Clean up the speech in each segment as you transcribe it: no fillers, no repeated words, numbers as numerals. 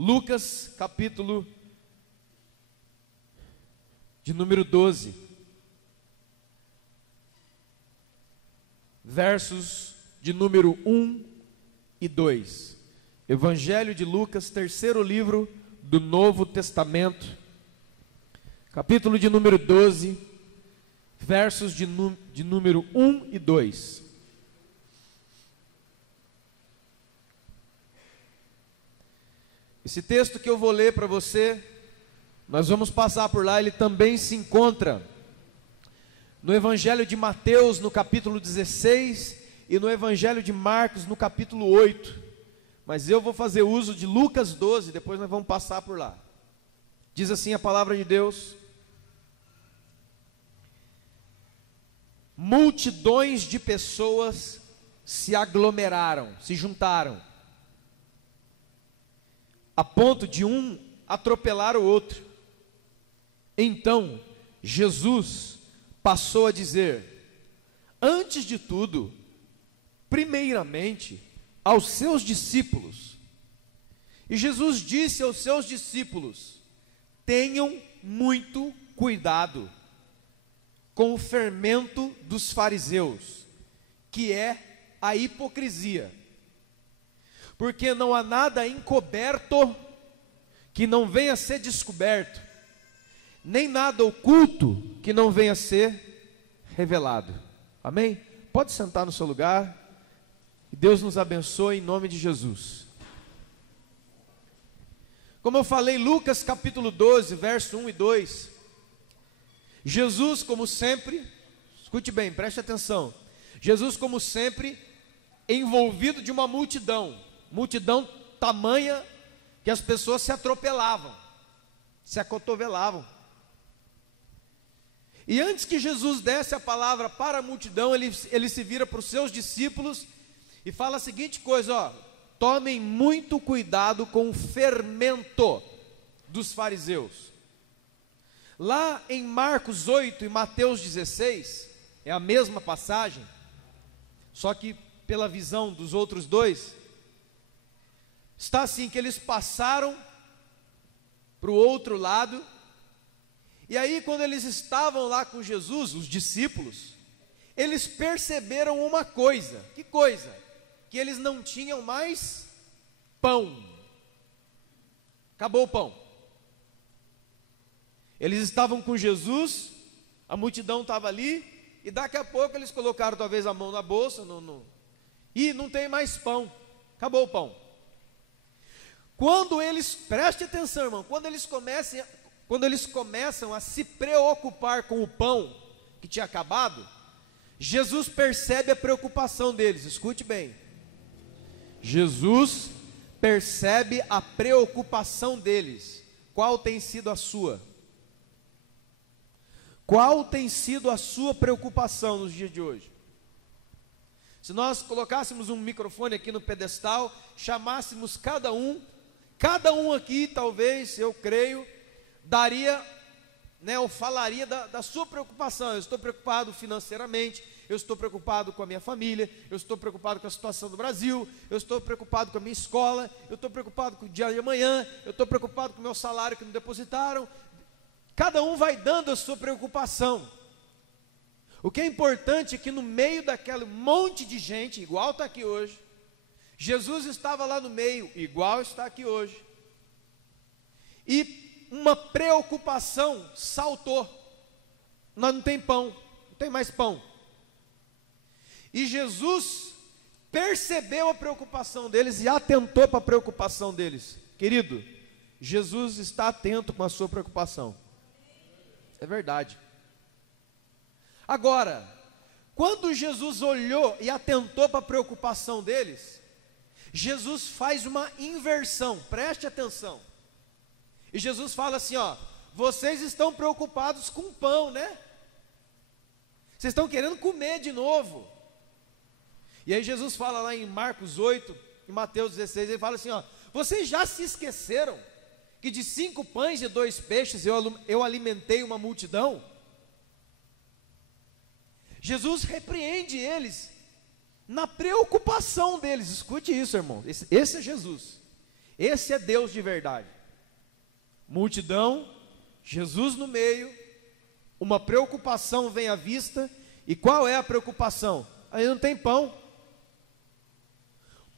Lucas, capítulo de número 12, versos de número 1 e 2. Evangelho de Lucas, terceiro livro do Novo Testamento, capítulo de número 12, versos de número 1 e 2. Esse texto que eu vou ler para você, nós vamos passar por lá, ele também se encontra no Evangelho de Mateus, no capítulo 16, e no Evangelho de Marcos, no capítulo 8. Mas eu vou fazer uso de Lucas 12, depois nós vamos passar por lá. Diz assim a palavra de Deus: multidões de pessoas se aglomeraram, se juntaram, a ponto de um atropelar o outro. Então Jesus passou a dizer: antes de tudo, primeiramente aos seus discípulos. E Jesus disse aos seus discípulos: tenham muito cuidado com o fermento dos fariseus, que é a hipocrisia. Porque não há nada encoberto que não venha a ser descoberto, nem nada oculto que não venha a ser revelado. Amém? Pode sentar no seu lugar. Que Deus nos abençoe em nome de Jesus. Como eu falei, Lucas capítulo 12, verso 1 e 2. Jesus, como sempre, escute bem, preste atenção. Jesus, como sempre, envolvido de uma multidão tamanha que as pessoas se atropelavam, se acotovelavam. E antes que Jesus desse a palavra para a multidão, ele se vira para os seus discípulos e fala a seguinte coisa: tomem muito cuidado com o fermento dos fariseus. Lá em Marcos 8 e Mateus 16, é a mesma passagem, só que pela visão dos outros dois, está assim, que eles passaram para o outro lado, e aí quando eles estavam lá com Jesus, os discípulos, eles perceberam uma coisa. Que coisa? Que eles não tinham mais pão. Acabou o pão. Eles estavam com Jesus, a multidão estava ali, e daqui a pouco eles colocaram talvez a mão na bolsa, e não tem mais pão. Acabou o pão. Quando eles, preste atenção, irmão, quando eles começam a se preocupar com o pão que tinha acabado, Jesus percebe a preocupação deles. Escute bem. Jesus percebe a preocupação deles. Qual tem sido a sua? Qual tem sido a sua preocupação nos dias de hoje? Se nós colocássemos um microfone aqui no pedestal, chamássemos cada um aqui, talvez, eu creio, daria, ou falaria da sua preocupação. Eu estou preocupado financeiramente, eu estou preocupado com a minha família, eu estou preocupado com a situação do Brasil, eu estou preocupado com a minha escola, eu estou preocupado com o dia de amanhã, eu estou preocupado com o meu salário que me depositaram. Cada um vai dando a sua preocupação. O que é importante é que no meio daquele monte de gente, igual está aqui hoje, Jesus estava lá no meio, igual está aqui hoje, e uma preocupação saltou. Nós não tem pão, não tem mais pão. E Jesus percebeu a preocupação deles e atentou para a preocupação deles. Querido, Jesus está atento com a sua preocupação. É verdade. Agora, quando Jesus olhou e atentou para a preocupação deles, Jesus faz uma inversão, preste atenção. E Jesus fala assim: vocês estão preocupados com pão, né? Vocês estão querendo comer de novo. E aí Jesus fala lá em Marcos 8, em Mateus 16, ele fala assim: vocês já se esqueceram que de 5 pães e 2 peixes eu alimentei uma multidão? Jesus repreende eles na preocupação deles. Escute isso, irmão. Esse é Jesus. Esse é Deus de verdade. Multidão, Jesus no meio, uma preocupação vem à vista. E qual é a preocupação? Aí não tem pão.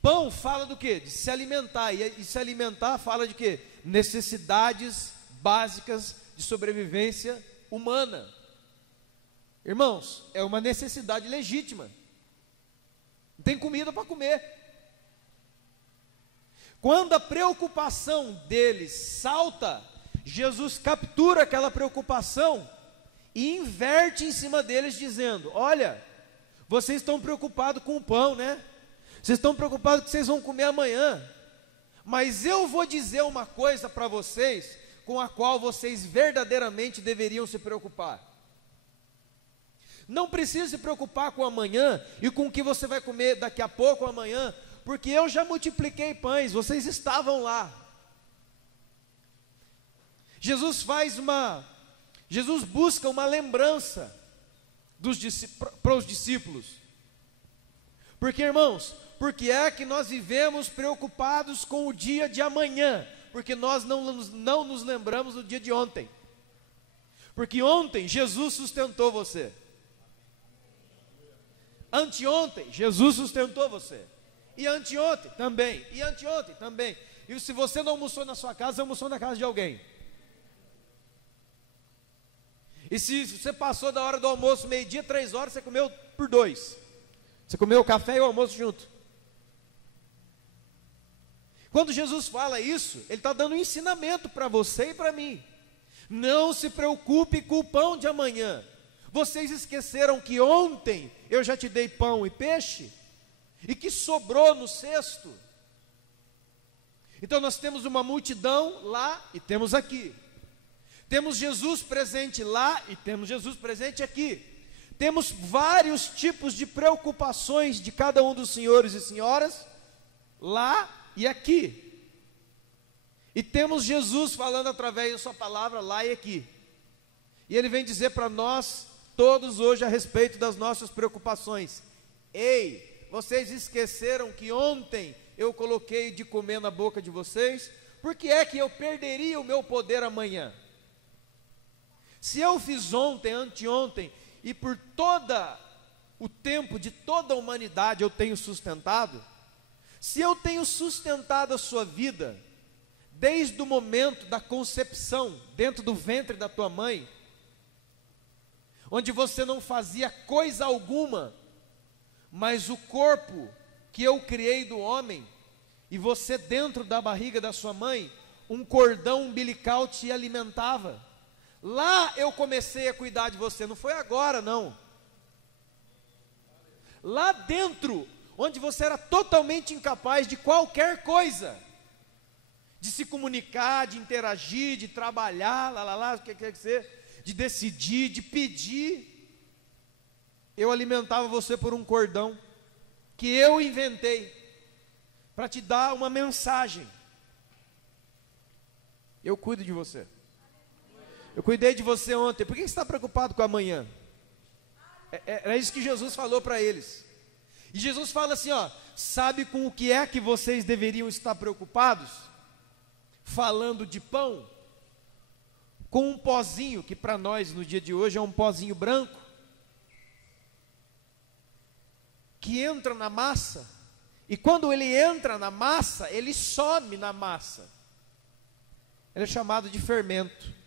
Pão fala do quê? De se alimentar. E se alimentar fala de quê? Necessidades básicas de sobrevivência humana. Irmãos, é uma necessidade legítima. Não tem comida para comer. Quando a preocupação deles salta, Jesus captura aquela preocupação e inverte em cima deles, dizendo: olha, vocês estão preocupados com o pão, né? Vocês estão preocupados que vocês vão comer amanhã, mas eu vou dizer uma coisa para vocês, com a qual vocês verdadeiramente deveriam se preocupar. Não precisa se preocupar com amanhã e com o que você vai comer daqui a pouco ou amanhã, porque eu já multipliquei pães, vocês estavam lá. Jesus busca uma lembrança para os discípulos. Porque, irmãos, porque é que nós vivemos preocupados com o dia de amanhã? Porque nós não nos lembramos do dia de ontem. Porque ontem Jesus sustentou você. Anteontem Jesus sustentou você. E anteontem também. E anteontem também. E se você não almoçou na sua casa, almoçou na casa de alguém. E se você passou da hora do almoço, meio-dia, 3 horas, você comeu por 2. Você comeu o café e o almoço junto. Quando Jesus fala isso, Ele está dando um ensinamento para você e para mim. Não se preocupe com o pão de amanhã. Vocês esqueceram que ontem eu já te dei pão e peixe? E que sobrou no cesto? Então nós temos uma multidão lá e temos aqui. Temos Jesus presente lá e temos Jesus presente aqui. Temos vários tipos de preocupações de cada um dos senhores e senhoras, lá e aqui. E temos Jesus falando através da sua palavra lá e aqui. E Ele vem dizer para nós, todos hoje, a respeito das nossas preocupações. Ei, vocês esqueceram que ontem eu coloquei de comer na boca de vocês? Por que é que eu perderia o meu poder amanhã? Se eu fiz ontem, anteontem, e por todo o tempo de toda a humanidade eu tenho sustentado, se eu tenho sustentado a sua vida, desde o momento da concepção, dentro do ventre da tua mãe, onde você não fazia coisa alguma, mas o corpo que eu criei do homem, e você dentro da barriga da sua mãe, um cordão umbilical te alimentava. Lá eu comecei a cuidar de você, não foi agora não. Lá dentro, onde você era totalmente incapaz de qualquer coisa, de se comunicar, de interagir, de trabalhar, o que quer que seja, de decidir, de pedir, eu alimentava você por um cordão, que eu inventei, para te dar uma mensagem. Eu cuido de você. Eu cuidei de você ontem. Por que você está preocupado com amanhã? Era isso que Jesus falou para eles. E Jesus fala assim, ó, sabe com o que é que vocês deveriam estar preocupados? Falando de pão, com um pozinho, que para nós no dia de hoje é um pozinho branco, que entra na massa, e quando ele entra na massa, ele some na massa. Ele é chamado de fermento.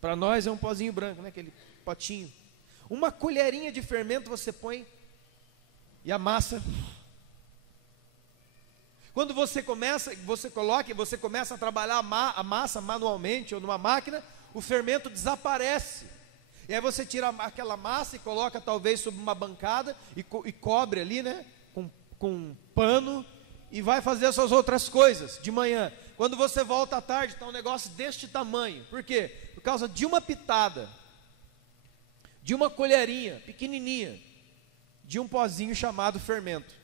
Para nós é um pozinho branco, né? Aquele potinho. Uma colherinha de fermento você põe e a massa. Quando você começa a trabalhar a massa manualmente ou numa máquina, o fermento desaparece. E aí você tira aquela massa e coloca talvez sobre uma bancada e cobre ali, né? Com um pano e vai fazer as suas outras coisas de manhã. Quando você volta à tarde, está um negócio deste tamanho. Por quê? Por causa de uma pitada, de uma colherinha pequenininha, de um pozinho chamado fermento.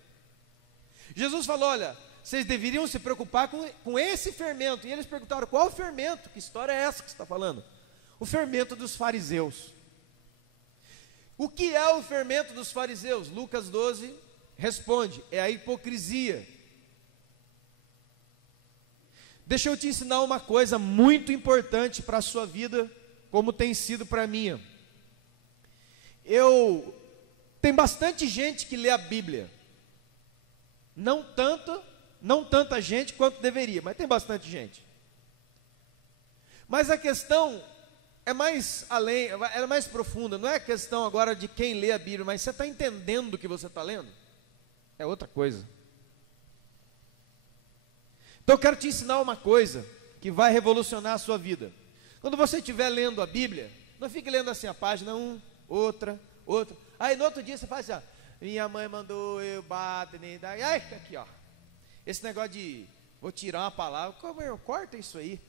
Jesus falou, olha, vocês deveriam se preocupar com esse fermento. E eles perguntaram, qual o fermento? Que história é essa que você está falando? O fermento dos fariseus. O que é o fermento dos fariseus? Lucas 12, Responde, é a hipocrisia. Deixa eu te ensinar uma coisa muito importante para a sua vida, como tem sido para a minha. Tem bastante gente que lê a Bíblia. Não tanta gente quanto deveria, mas tem bastante gente. Mas a questão é mais além, é mais profunda. Não é questão agora de quem lê a Bíblia, mas você está entendendo o que você está lendo? É outra coisa. Então eu quero te ensinar uma coisa que vai revolucionar a sua vida. Quando você estiver lendo a Bíblia, não fique lendo assim a página outra. Aí no outro dia você faz assim, ó, minha mãe mandou eu bater, aí aqui ó, esse negócio de vou tirar uma palavra, como eu corta isso aí.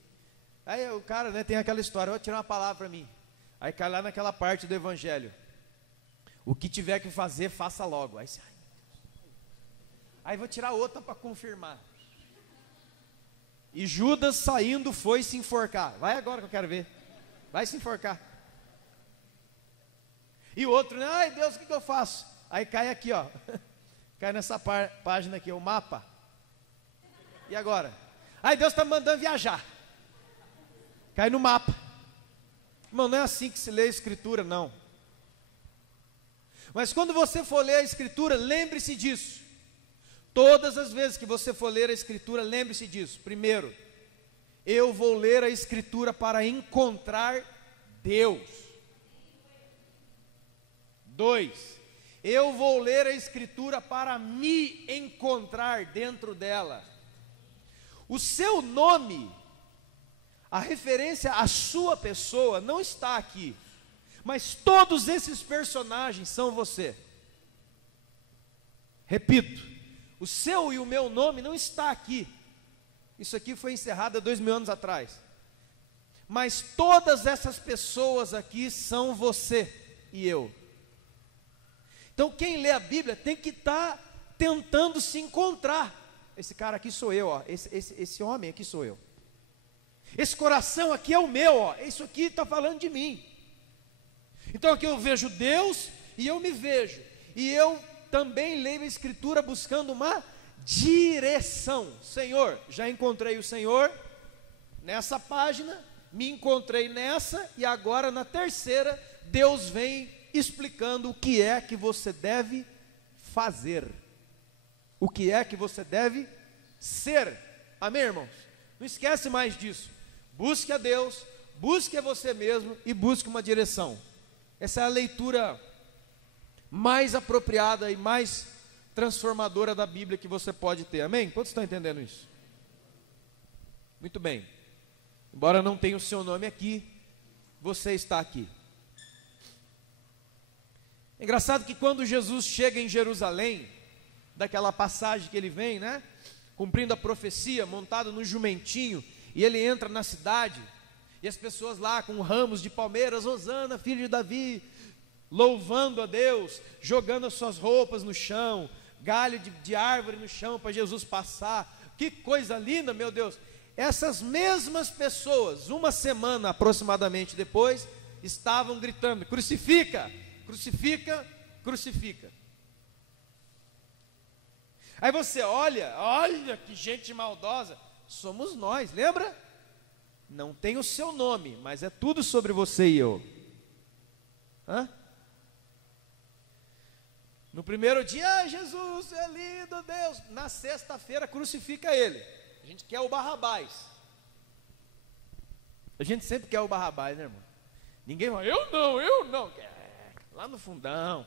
Aí o cara, né, tem aquela história, vou tirar uma palavra para mim. Aí cai lá naquela parte do evangelho. O que tiver que fazer, faça logo. Aí você, aí vou tirar outra para confirmar. E Judas saindo foi se enforcar. Vai agora que eu quero ver. Vai se enforcar. E o outro, né? Ai Deus, o que eu faço? Aí cai aqui, ó. Cai nessa página aqui, o mapa. E agora? Ai Deus está me mandando viajar. Cai no mapa. Irmão, não é assim que se lê a Escritura, não. Mas quando você for ler a Escritura, lembre-se disso. Todas as vezes que você for ler a Escritura, lembre-se disso. Primeiro, eu vou ler a Escritura para encontrar Deus. 2, eu vou ler a Escritura para me encontrar dentro dela. O seu nome, a referência à sua pessoa não está aqui, mas todos esses personagens são você. Repito, o seu e o meu nome não está aqui. Isso aqui foi encerrado há 2000 anos atrás. Mas todas essas pessoas aqui são você e eu. Então quem lê a Bíblia tem que estar tentando se encontrar. Esse cara aqui sou eu, ó. Esse homem aqui sou eu. Esse coração aqui é o meu, ó. Isso aqui está falando de mim. Então aqui eu vejo Deus e eu me vejo. E eu também leio a Escritura buscando uma direção. Senhor, já encontrei o Senhor nessa página, me encontrei nessa, e agora na terceira, Deus vem explicando o que é que você deve fazer, o que é que você deve ser. Amém, irmãos? Não esquece mais disso. Busque a Deus, busque a você mesmo e busque uma direção. Essa é a leitura mais apropriada e mais transformadora da Bíblia que você pode ter. Amém? Quantos estão entendendo isso? Muito bem. Embora não tenha o seu nome aqui, você está aqui. É engraçado que quando Jesus chega em Jerusalém, daquela passagem que ele vem, né, cumprindo a profecia, montado no jumentinho, e ele entra na cidade, e as pessoas lá com ramos de palmeiras, Hosana, filho de Davi, louvando a Deus, jogando as suas roupas no chão, galho de árvore no chão para Jesus passar. Que coisa linda, meu Deus. Essas mesmas pessoas, uma semana aproximadamente depois, estavam gritando: crucifica, crucifica, crucifica. Aí você olha que gente maldosa. Somos nós, lembra? Não tem o seu nome, mas é tudo sobre você e eu. Hã? No primeiro dia, Jesus é lindo, Deus. Na sexta-feira, crucifica ele. A gente quer o Barrabás. A gente sempre quer o Barrabás, né, irmão? Ninguém vai, eu não. Lá no fundão.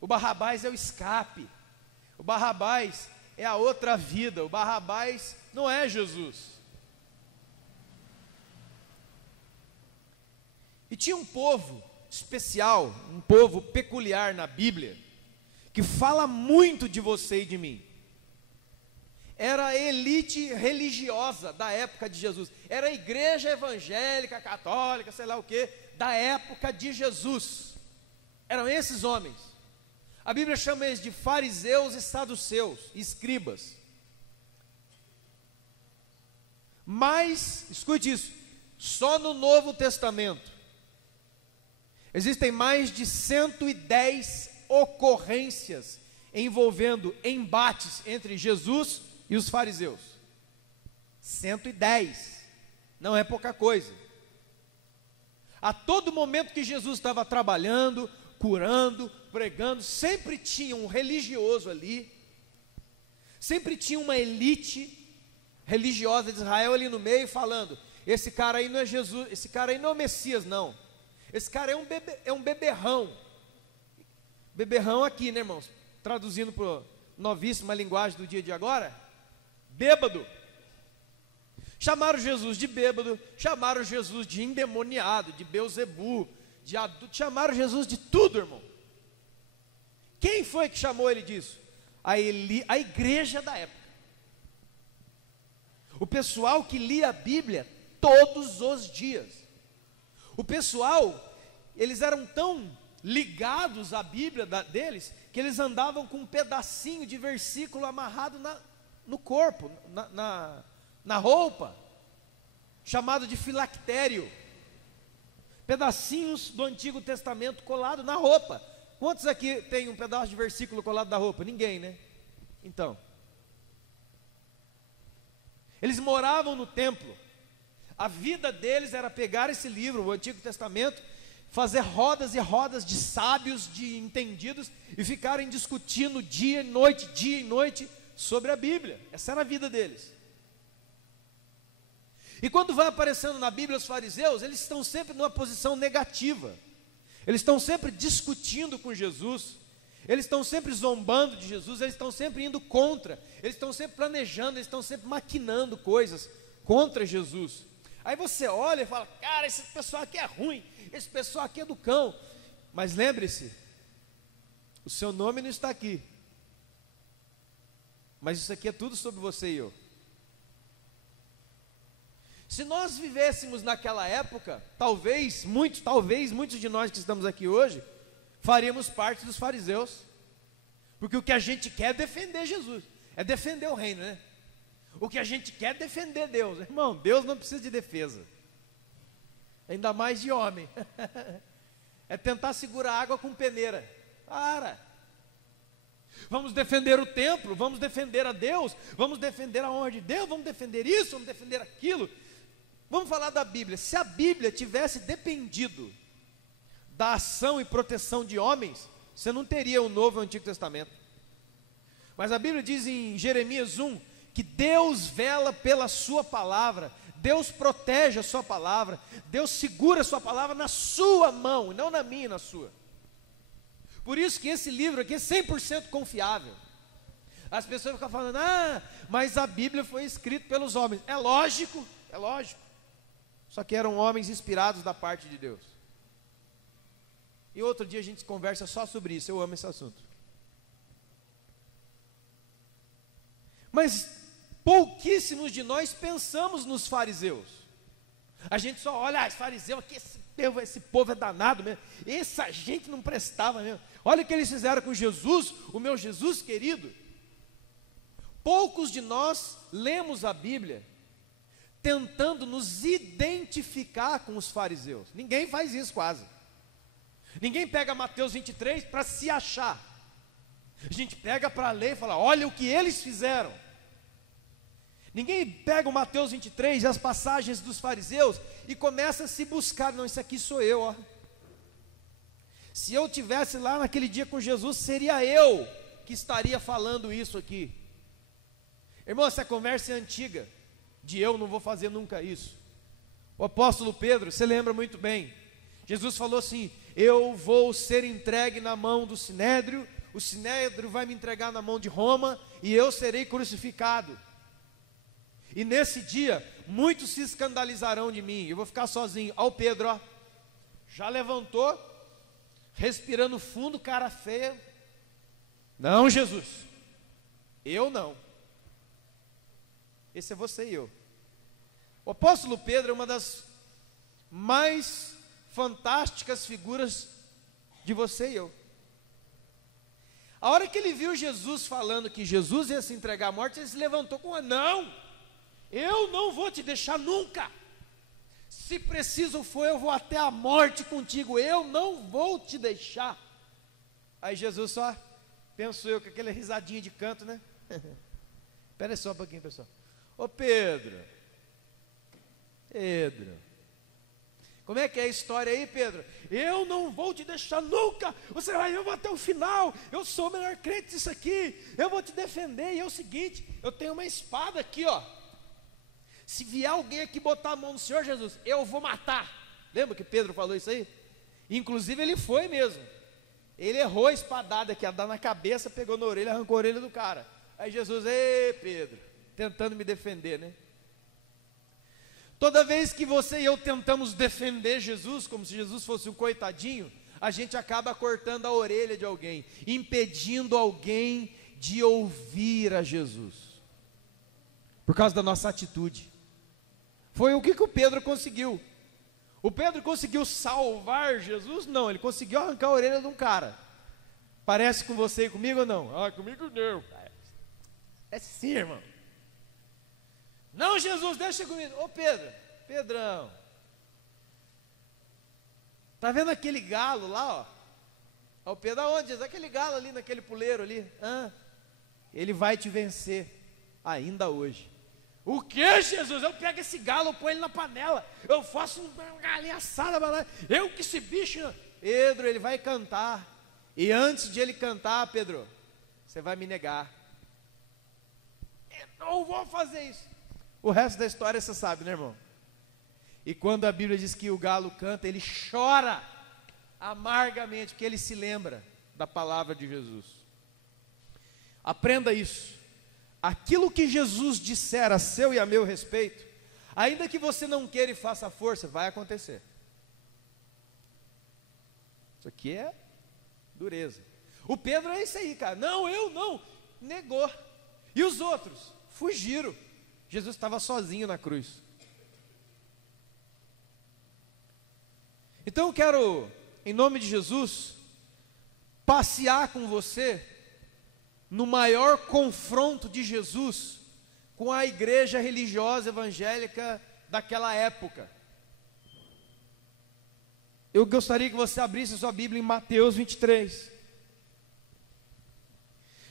O Barrabás é o escape. O Barrabás é a outra vida. O Barrabás não é Jesus. E tinha um povo especial, um povo peculiar na Bíblia, que fala muito de você e de mim. Era a elite religiosa da época de Jesus. Era a igreja evangélica, católica, sei lá o que, da época de Jesus. Eram esses homens. A Bíblia chama eles de fariseus e saduceus, escribas. Mas, escute isso, só no Novo Testamento existem mais de 110 ocorrências envolvendo embates entre Jesus e os fariseus. 110, não é pouca coisa. A todo momento que Jesus estava trabalhando, curando, pregando, sempre tinha um religioso ali, sempre tinha uma elite religiosa de Israel ali no meio falando: esse cara aí não é Jesus, esse cara aí não é o Messias não, esse cara é um beberrão. Beberrão aqui, né, irmãos? Traduzindo para a novíssima linguagem do dia de agora, bêbado. Chamaram Jesus de bêbado, chamaram Jesus de endemoniado, de Beelzebu, de adulto, chamaram Jesus de tudo, irmão. Quem foi que chamou ele disso? A igreja da época. O pessoal que lia a Bíblia todos os dias. O pessoal, eles eram tão ligados à Bíblia deles, que eles andavam com um pedacinho de versículo amarrado no corpo, na roupa, chamado de filactério, pedacinhos do Antigo Testamento colado na roupa. Quantos aqui tem um pedaço de versículo colado na roupa? Ninguém, né? Então, eles moravam no templo, a vida deles era pegar esse livro, o Antigo Testamento, fazer rodas e rodas de sábios, de entendidos, e ficarem discutindo dia e noite sobre a Bíblia. Essa era a vida deles. E quando vai aparecendo na Bíblia os fariseus, eles estão sempre numa posição negativa, eles estão sempre discutindo com Jesus, eles estão sempre zombando de Jesus, eles estão sempre indo contra, eles estão sempre planejando, eles estão sempre maquinando coisas contra Jesus. Aí você olha e fala: cara, esse pessoal aqui é ruim, esse pessoal aqui é do cão. Mas lembre-se, o seu nome não está aqui, mas isso aqui é tudo sobre você e eu. Se nós vivêssemos naquela época, talvez muitos de nós que estamos aqui hoje, faríamos parte dos fariseus, porque o que a gente quer é defender Jesus, é defender o reino, né? O que a gente quer é defender Deus. Irmão, Deus não precisa de defesa, ainda mais de homem. É tentar segurar água com peneira. Para. Vamos defender o templo, vamos defender a Deus, vamos defender a honra de Deus, vamos defender isso, vamos defender aquilo. Vamos falar da Bíblia. Se a Bíblia tivesse dependido da ação e proteção de homens, você não teria o Novo e o Antigo Testamento. Mas a Bíblia diz em Jeremias 1, que Deus vela pela sua palavra, Deus protege a sua palavra, Deus segura a sua palavra na sua mão, não na minha e na sua. Por isso que esse livro aqui é 100% confiável. As pessoas ficam falando: ah, mas a Bíblia foi escrita pelos homens. É lógico, é lógico. Só que eram homens inspirados da parte de Deus. E outro dia a gente conversa só sobre isso, eu amo esse assunto. Mas pouquíssimos de nós pensamos nos fariseus. A gente só olha: esse fariseu aqui, esse povo é danado mesmo, essa gente não prestava mesmo. Olha o que eles fizeram com Jesus, o meu Jesus querido. Poucos de nós lemos a Bíblia tentando nos identificar com os fariseus. Ninguém faz isso quase. Ninguém pega Mateus 23 para se achar. A gente pega para ler e fala: olha o que eles fizeram. Ninguém pega o Mateus 23 e as passagens dos fariseus e começa a se buscar. Não, isso aqui sou eu, ó. Se eu tivesse lá naquele dia com Jesus, seria eu que estaria falando isso aqui. Irmão, essa conversa é antiga, de eu não vou fazer nunca isso. O apóstolo Pedro, você lembra muito bem, Jesus falou assim: eu vou ser entregue na mão do Sinédrio, o Sinédrio vai me entregar na mão de Roma, e eu serei crucificado. E nesse dia, muitos se escandalizarão de mim, eu vou ficar sozinho. Ó, o Pedro, ó, já levantou, respirando fundo, cara feia. Não, Jesus, eu não. Esse é você e eu. O apóstolo Pedro é uma das mais fantásticas figuras de você e eu. A hora que ele viu Jesus falando que Jesus ia se entregar à morte, ele se levantou com não, eu não vou te deixar nunca. Se preciso for, eu vou até a morte contigo, eu não vou te deixar. Aí Jesus só penso eu, com aquela risadinha de canto, né? Espera só um pouquinho, pessoal. Ô Pedro, como é que é a história aí, Pedro? Eu não vou te deixar nunca, você vai eu vou até o final, eu sou o melhor crente disso aqui, eu vou te defender, e é o seguinte, eu tenho uma espada aqui, ó, se vier alguém aqui botar a mão no Senhor Jesus, eu vou matar. Lembra que Pedro falou isso aí? Inclusive ele foi mesmo, ele errou a espadada que ia dar na cabeça, pegou na orelha, arrancou a orelha do cara. Aí Jesus, ei Pedro, tentando me defender, né? Toda vez que você e eu tentamos defender Jesus, como se Jesus fosse um coitadinho, a gente acaba cortando a orelha de alguém, impedindo alguém de ouvir a Jesus, por causa da nossa atitude. Foi o que o Pedro conseguiu. O Pedro conseguiu salvar Jesus? Não, ele conseguiu arrancar a orelha de um cara. Parece com você e comigo ou não? Ah, comigo não. É sim, irmão. Não, Jesus, deixa comigo. Ô Pedrão, tá vendo aquele galo lá, ó? O Pedro, aonde? Jesus? Aquele galo ali, naquele puleiro ali. Ele vai te vencer ainda hoje. O que, Jesus? Eu pego esse galo, eu ponho ele na panela, eu faço uma galinha assada, eu que esse bicho... Pedro, ele vai cantar, e antes de ele cantar, Pedro, você vai me negar. Eu não vou fazer isso. O resto da história você sabe, né, irmão? E quando a Bíblia diz que o galo canta, ele chora amargamente, porque ele se lembra da palavra de Jesus. Aprenda isso. Aquilo que Jesus disser a seu e a meu respeito, ainda que você não queira e faça força, vai acontecer. Isso aqui é dureza. O Pedro é isso aí, cara. Não, eu não. Negou. E os outros? Fugiram. Jesus estava sozinho na cruz. Então eu quero, em nome de Jesus, passear com você no maior confronto de Jesus com a igreja religiosa evangélica daquela época. Eu gostaria que você abrisse a sua Bíblia em Mateus 23.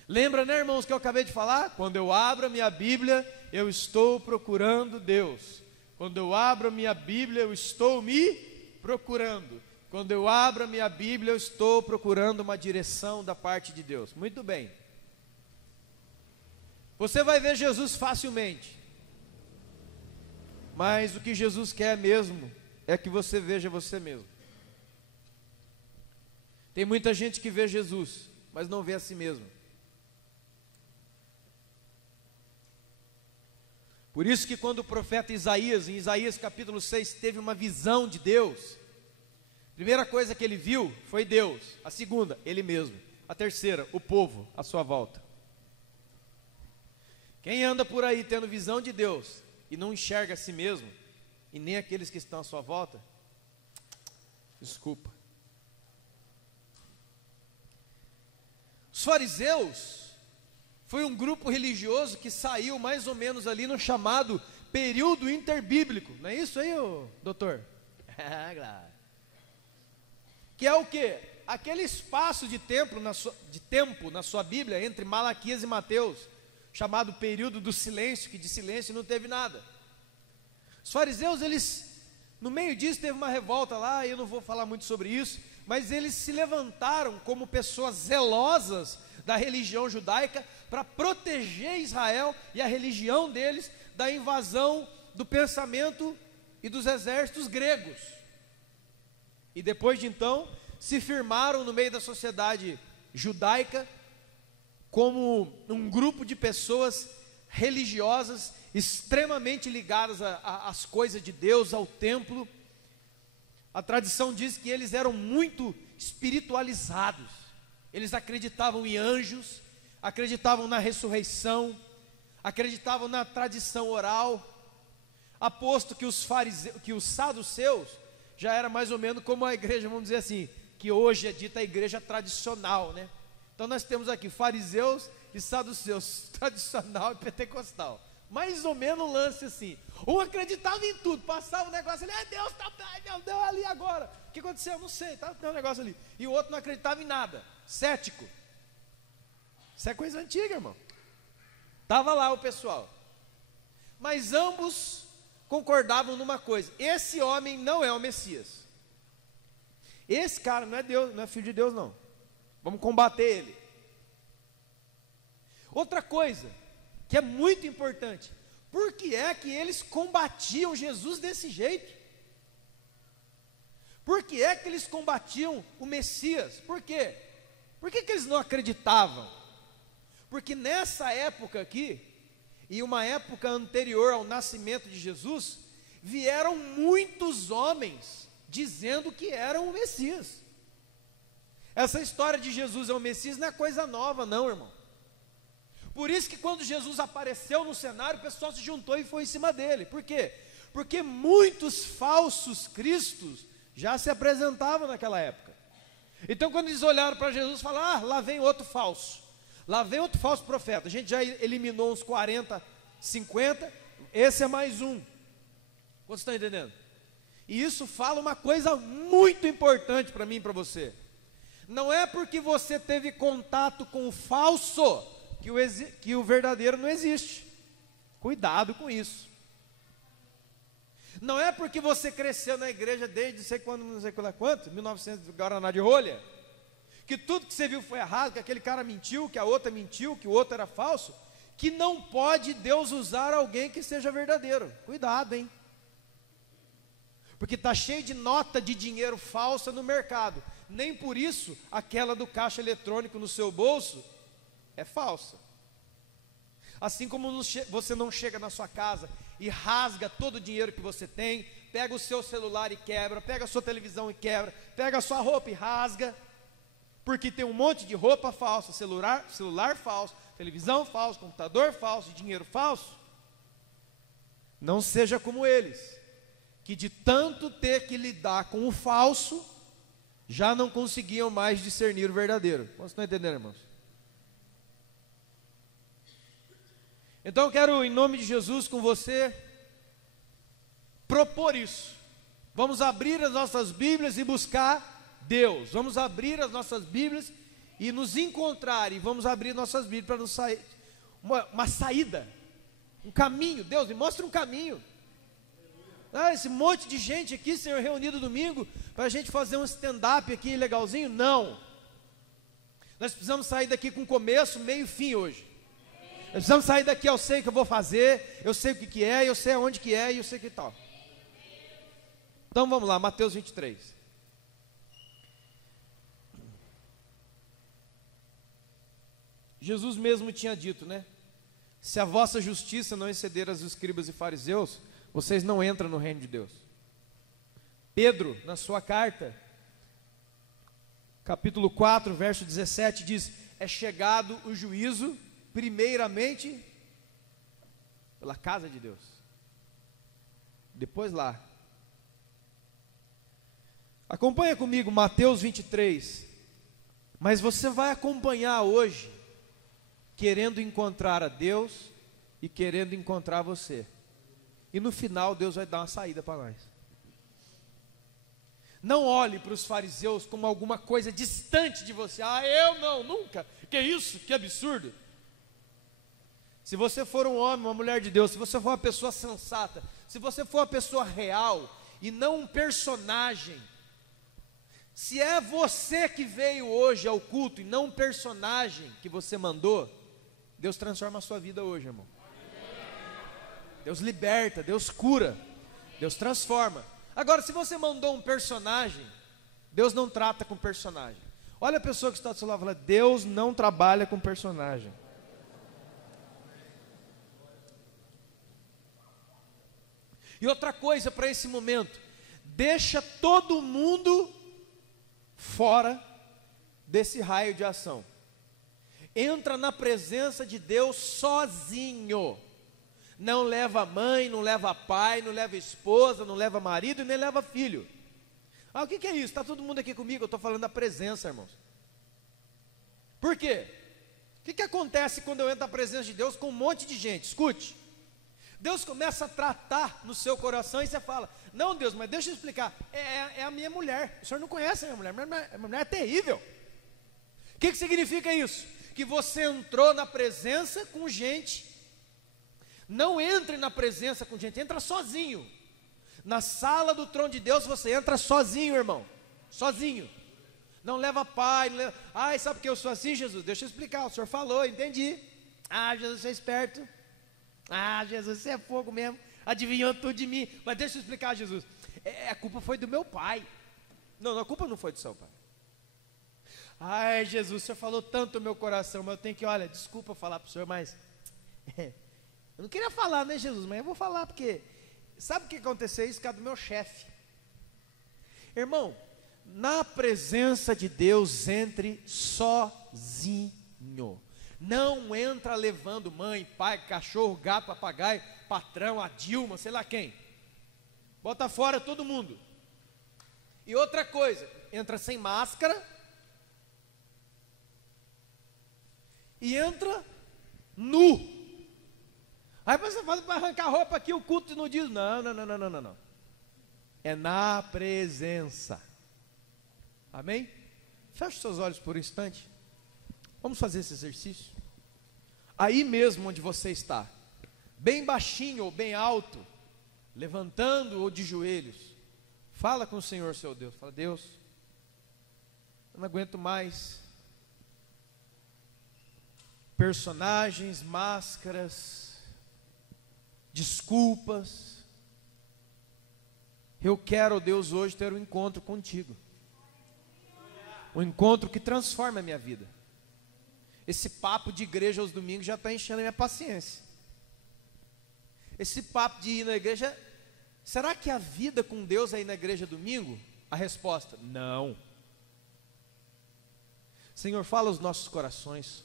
Lembra, né, irmãos, que eu acabei de falar? Quando eu abro a minha Bíblia, eu estou procurando Deus. Quando eu abro a minha Bíblia, eu estou me procurando. Quando eu abro a minha Bíblia, eu estou procurando uma direção da parte de Deus. Muito bem. Você vai ver Jesus facilmente. Mas o que Jesus quer mesmo é que você veja você mesmo. Tem muita gente que vê Jesus, mas não vê a si mesmo. Por isso que quando o profeta Isaías, em Isaías capítulo 6, teve uma visão de Deus, a primeira coisa que ele viu foi Deus, a segunda, ele mesmo, a terceira, o povo à sua volta. Quem anda por aí tendo visão de Deus e não enxerga a si mesmo, e nem aqueles que estão à sua volta, desculpa. Os fariseus foi um grupo religioso que saiu mais ou menos ali no chamado período interbíblico. Não é isso aí, doutor? Que é o quê? Aquele espaço de tempo na sua Bíblia, entre Malaquias e Mateus, chamado período do silêncio, que de silêncio não teve nada. Os fariseus, eles, no meio disso teve uma revolta lá, eu não vou falar muito sobre isso, mas eles se levantaram como pessoas zelosas da religião judaica, para proteger Israel e a religião deles da invasão do pensamento e dos exércitos gregos. E depois de então, se firmaram no meio da sociedade judaica como um grupo de pessoas religiosas extremamente ligadas às coisas de Deus, ao templo. A tradição diz que eles eram muito espiritualizados. Eles acreditavam em anjos, acreditavam na ressurreição, acreditavam na tradição oral, aposto que os saduceus já era mais ou menos como a igreja, vamos dizer assim, que hoje é dita a igreja tradicional, né? Então nós temos aqui fariseus e saduceus, tradicional e pentecostal, mais ou menos um lance assim. Um acreditava em tudo, passava um negócio ali, Deus está ali agora, o que aconteceu? Não sei, tem um negócio ali. E o outro não acreditava em nada, cético. Isso é coisa antiga, irmão. Estava lá o pessoal. Mas ambos concordavam numa coisa: esse homem não é o Messias. Esse cara não é Deus, não é filho de Deus, não. Vamos combater ele. Outra coisa que é muito importante: por que é que eles combatiam Jesus desse jeito? Por que é que eles combatiam o Messias? Por quê? Por que eles não acreditavam? Porque nessa época aqui, e uma época anterior ao nascimento de Jesus, vieram muitos homens dizendo que eram o Messias. Essa história de Jesus é o Messias não é coisa nova, não, irmão. Por isso que quando Jesus apareceu no cenário, o pessoal se juntou e foi em cima dele. Por quê? Porque muitos falsos cristos já se apresentavam naquela época. Então quando eles olharam para Jesus, falaram: lá vem outro falso. Lá vem outro falso profeta. A gente já eliminou uns 40, 50. Esse é mais um. Vocês estão entendendo? E isso fala uma coisa muito importante para mim e para você. Não é porque você teve contato com o falso que o verdadeiro não existe. Cuidado com isso. Não é porque você cresceu na igreja desde não sei quando, não sei quanto, 1900, Guaraná de rolha, que tudo que você viu foi errado, que aquele cara mentiu, que a outra mentiu, que o outro era falso, que não pode Deus usar alguém que seja verdadeiro. Cuidado, hein? Porque está cheio de nota de dinheiro falsa no mercado. Nem por isso aquela do caixa eletrônico no seu bolso é falsa. Assim como você não chega na sua casa e rasga todo o dinheiro que você tem, pega o seu celular e quebra, pega a sua televisão e quebra, pega a sua roupa e rasga, porque tem um monte de roupa falsa, celular falso, televisão falso, computador falso, dinheiro falso. Não seja como eles, que de tanto ter que lidar com o falso, já não conseguiam mais discernir o verdadeiro. Vocês estão entendendo, irmãos? Então eu quero, em nome de Jesus, com você, propor isso. Vamos abrir as nossas Bíblias e buscar Deus. Vamos abrir as nossas Bíblias e nos encontrar. E vamos abrir nossas Bíblias para nos sair uma saída, um caminho. Deus, me mostra um caminho. Esse monte de gente aqui, Senhor, reunido domingo, para a gente fazer um stand-up aqui legalzinho. Não. Nós precisamos sair daqui com começo, meio e fim hoje. Nós precisamos sair daqui: eu sei o que eu vou fazer, eu sei o que é, eu sei aonde que é, e eu sei o que tal. Então vamos lá, Mateus 23. Jesus mesmo tinha dito, né? Se a vossa justiça não exceder as dos escribas e fariseus, vocês não entram no reino de Deus. Pedro, na sua carta, capítulo 4, verso 17, diz: é chegado o juízo primeiramente pela casa de Deus, depois lá. Acompanha comigo Mateus 23. Mas você vai acompanhar hoje querendo encontrar a Deus e querendo encontrar você, e no final Deus vai dar uma saída para nós. Não olhe para os fariseus como alguma coisa distante de você. Eu não, nunca, que isso, que absurdo. Se você for um homem, uma mulher de Deus, se você for uma pessoa sensata, se você for uma pessoa real e não um personagem, se é você que veio hoje ao culto e não um personagem que você mandou, Deus transforma a sua vida hoje, irmão. Deus liberta, Deus cura, Deus transforma. Agora, se você mandou um personagem, Deus não trata com personagem. Olha a pessoa que está do seu lado e fala: Deus não trabalha com personagem. E outra coisa para esse momento: deixa todo mundo fora desse raio de ação. Entra na presença de Deus sozinho. Não leva mãe, não leva pai, não leva esposa, não leva marido e nem leva filho. O que é isso? Está todo mundo aqui comigo? Eu estou falando da presença, irmãos. Por quê? O que acontece quando eu entro na presença de Deus com um monte de gente? Escute. Deus começa a tratar no seu coração e você fala: não, Deus, mas deixa eu explicar. É a minha mulher. O senhor não conhece a minha mulher. Minha mulher é terrível. O que significa isso? que você entrou na presença com gente. Não entre na presença com gente, entra sozinho. Na sala do trono de Deus você entra sozinho, irmão. Sozinho. Não leva pai, não leva... Ai, sabe por que eu sou assim, Jesus? Deixa eu explicar, o senhor falou, entendi. Ah, Jesus, você é esperto. Ah, Jesus, você é fogo mesmo. Adivinhou tudo de mim. Mas deixa eu explicar, Jesus. A culpa foi do meu pai. Não, a culpa não foi do seu pai. Ai, Jesus, o senhor falou tanto no meu coração, mas eu tenho que, olha, desculpa falar para o senhor, mas... eu não queria falar, né, Jesus? Mas eu vou falar porque... Sabe o que aconteceu? Isso por causa do meu chefe. Irmão, na presença de Deus, entre sozinho. Não entra levando mãe, pai, cachorro, gato, papagaio, patrão, a Dilma, sei lá quem. Bota fora todo mundo. E outra coisa, entra sem máscara e entra nu. Aí você fala para arrancar roupa aqui, o culto não diz. Não. É na presença. Amém? Feche seus olhos por um instante. Vamos fazer esse exercício. Aí mesmo onde você está, bem baixinho ou bem alto, levantando ou de joelhos, fala com o Senhor seu Deus. Fala: Deus, eu não aguento mais personagens, máscaras, desculpas. Eu quero, Deus, hoje ter um encontro contigo. Um encontro que transforma a minha vida. Esse papo de igreja aos domingos já está enchendo a minha paciência. Esse papo de ir na igreja, será que a vida com Deus é ir na igreja domingo? A resposta: não. Senhor, fala aos nossos corações.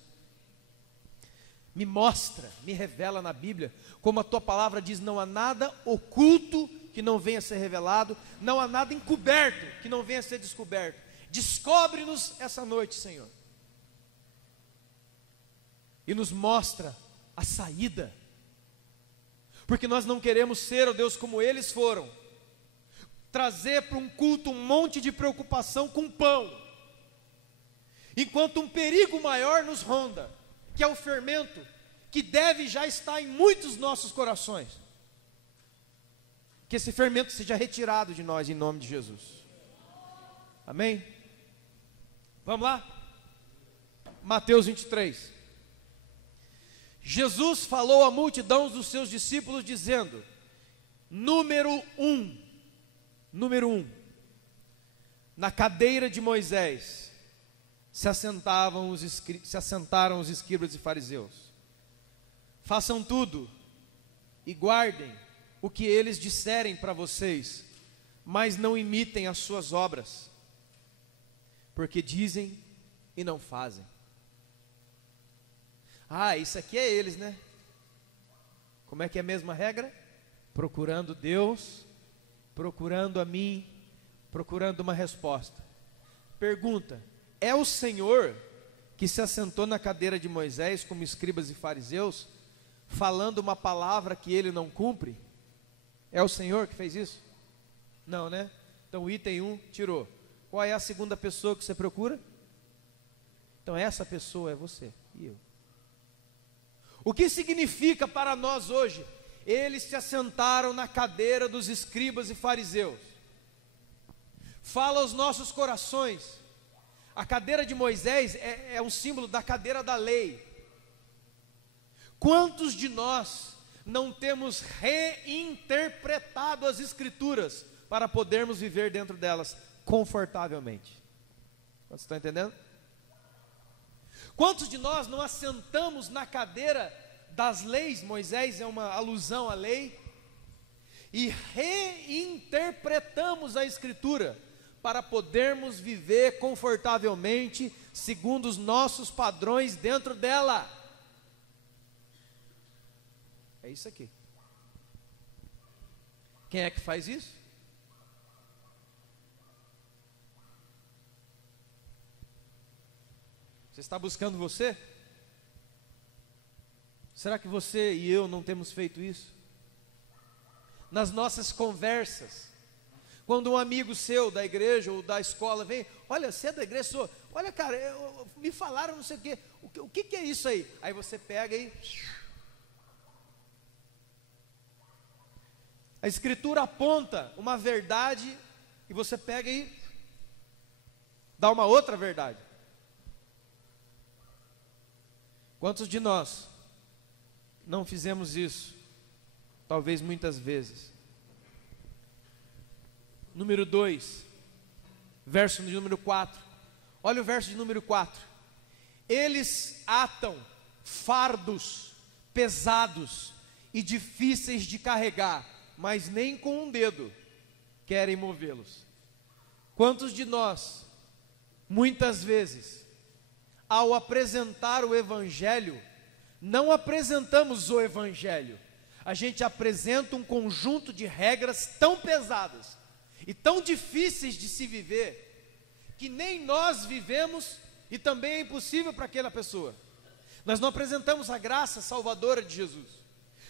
Me mostra, me revela na Bíblia, como a tua palavra diz, não há nada oculto que não venha a ser revelado, não há nada encoberto que não venha a ser descoberto. Descobre-nos essa noite, Senhor, e nos mostra a saída, porque nós não queremos ser, ó Deus, como eles foram, trazer para um culto um monte de preocupação com pão, enquanto um perigo maior nos ronda, que é o fermento, que deve já estar em muitos nossos corações. Que esse fermento seja retirado de nós, em nome de Jesus. Amém? Vamos lá? Mateus 23. Jesus falou à multidão dos seus discípulos, dizendo: número um, na cadeira de Moisés se assentaram os escribas e fariseus. Façam tudo e guardem o que eles disserem para vocês, mas não imitem as suas obras, porque dizem e não fazem. Ah, isso aqui é eles, né? Como é que é a mesma regra? Procurando Deus, procurando a mim, procurando uma resposta. Pergunta: é o Senhor que se assentou na cadeira de Moisés como escribas e fariseus, falando uma palavra que ele não cumpre? É o Senhor que fez isso? Não, né? Então o item 1 tirou. Qual é a segunda pessoa que você procura? Então essa pessoa é você e eu. O que significa para nós hoje? Eles se assentaram na cadeira dos escribas e fariseus. Fala aos nossos corações. A cadeira de Moisés é um símbolo da cadeira da lei. Quantos de nós não temos reinterpretado as escrituras para podermos viver dentro delas confortavelmente? Vocês estão entendendo? Quantos de nós não assentamos na cadeira das leis? Moisés é uma alusão à lei. E reinterpretamos a escritura para podermos viver confortavelmente segundo os nossos padrões dentro dela. É isso aqui. Quem é que faz isso? Você está buscando você? Será que você e eu não temos feito isso? Nas nossas conversas, quando um amigo seu da igreja ou da escola vem: olha, você é da igreja? Sou. Olha, cara, me falaram não sei o quê. O que é isso aí? Aí você pega e... A Escritura aponta uma verdade e você pega e dá uma outra verdade. Quantos de nós não fizemos isso? Talvez muitas vezes. Número 2, verso de número 4. Olha o verso de número 4. Eles atam fardos pesados e difíceis de carregar, mas nem com um dedo querem movê-los. Quantos de nós, muitas vezes, ao apresentar o Evangelho, não apresentamos o Evangelho, a gente apresenta um conjunto de regras tão pesadas e tão difíceis de se viver, que nem nós vivemos e também é impossível para aquela pessoa. Nós não apresentamos a graça salvadora de Jesus,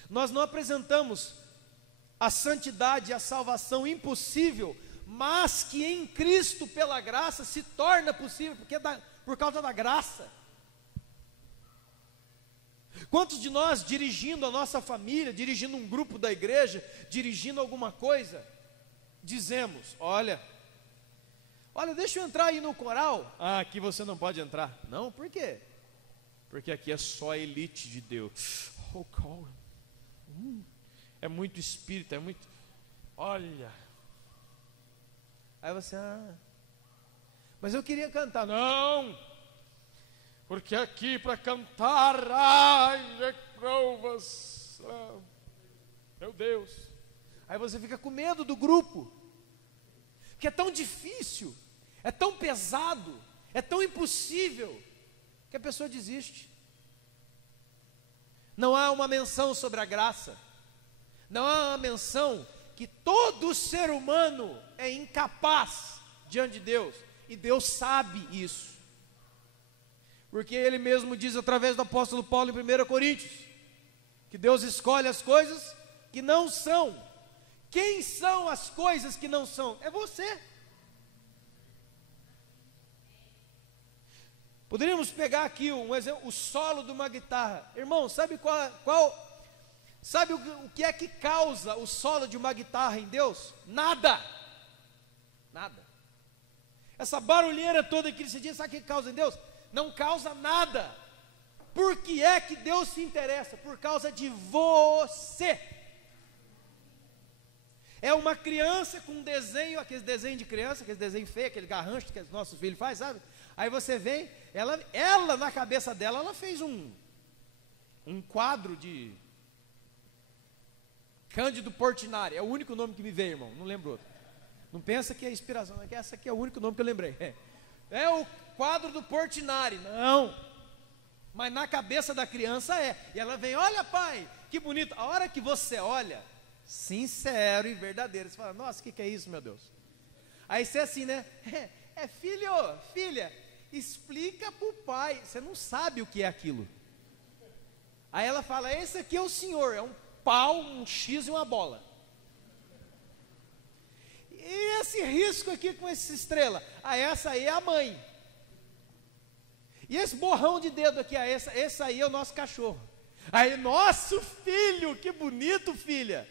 nós não apresentamos a santidade e a salvação impossível, mas que em Cristo pela graça se torna possível, porque por causa da graça. Quantos de nós, dirigindo a nossa família, dirigindo um grupo da igreja, dirigindo alguma coisa, dizemos, olha, deixa eu entrar aí no coral. Ah, aqui você não pode entrar. Não, por quê? Porque aqui é só a elite de Deus. Oh, call. É muito espírito, é muito... Olha. Aí você, mas eu queria cantar. Não, porque aqui para cantar, provas, meu Deus. Aí você fica com medo do grupo, porque é tão difícil, é tão pesado, é tão impossível, que a pessoa desiste. Não há uma menção sobre a graça, não há uma menção que todo ser humano é incapaz diante de Deus, e Deus sabe isso, porque Ele mesmo diz através do apóstolo Paulo em 1 Coríntios, que Deus escolhe as coisas que não são. Quem são as coisas que não são? É você. Poderíamos pegar aqui um exemplo, o solo de uma guitarra. Irmão, sabe sabe o que é que causa o solo de uma guitarra em Deus? Nada. Essa barulheira toda que você diz, sabe o que causa em Deus? Não causa nada. Por que é que Deus se interessa? Por causa de você. É uma criança com um desenho, aqueles desenhos de criança, aqueles desenhos feios, aquele garrancho que os nossos filhos fazem, sabe? Aí você vem, ela na cabeça dela, ela fez um quadro de Cândido Portinari, é o único nome que me veio, irmão, não lembro outro. Não pensa que é inspiração, é que essa aqui é o único nome que eu lembrei. É o quadro do Portinari, não. Mas na cabeça da criança é. E ela vem, olha pai, que bonito. A hora que você olha, sincero e verdadeiro, você fala, nossa, o que é isso, meu Deus? Aí você é assim, né? Filho, filha, explica para o pai. Você não sabe o que é aquilo. Aí ela fala, esse aqui é o senhor, é um pau, um X e uma bola. E esse risco aqui com essa estrela? Essa aí é a mãe. E esse borrão de dedo aqui, esse aí é o nosso cachorro. Aí, nosso filho, que bonito, filha.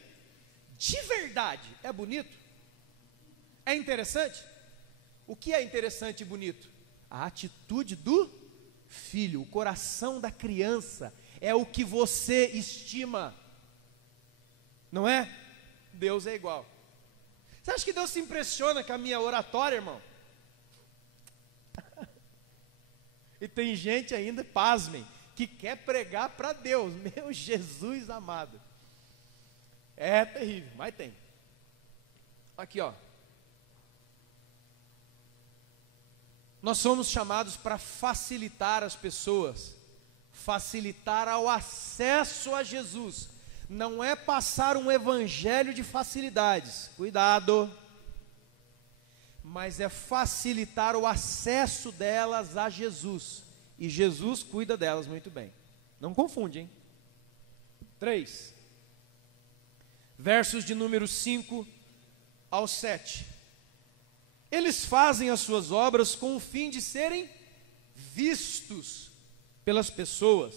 De verdade, é bonito? É interessante? O que é interessante e bonito? A atitude do filho, o coração da criança, é o que você estima. Não é? Deus é igual. Você acha que Deus se impressiona com a minha oratória, irmão? E tem gente ainda, pasmem, que quer pregar para Deus. Meu Jesus amado. É terrível, mas tem. Aqui, ó. Nós somos chamados para facilitar as pessoas, facilitar ao acesso a Jesus. Não é passar um evangelho de facilidades, cuidado, mas é facilitar o acesso delas a Jesus, e Jesus cuida delas muito bem. Não confunde, hein? 3, versos de número 5 ao 7. Eles fazem as suas obras com o fim de serem vistos pelas pessoas,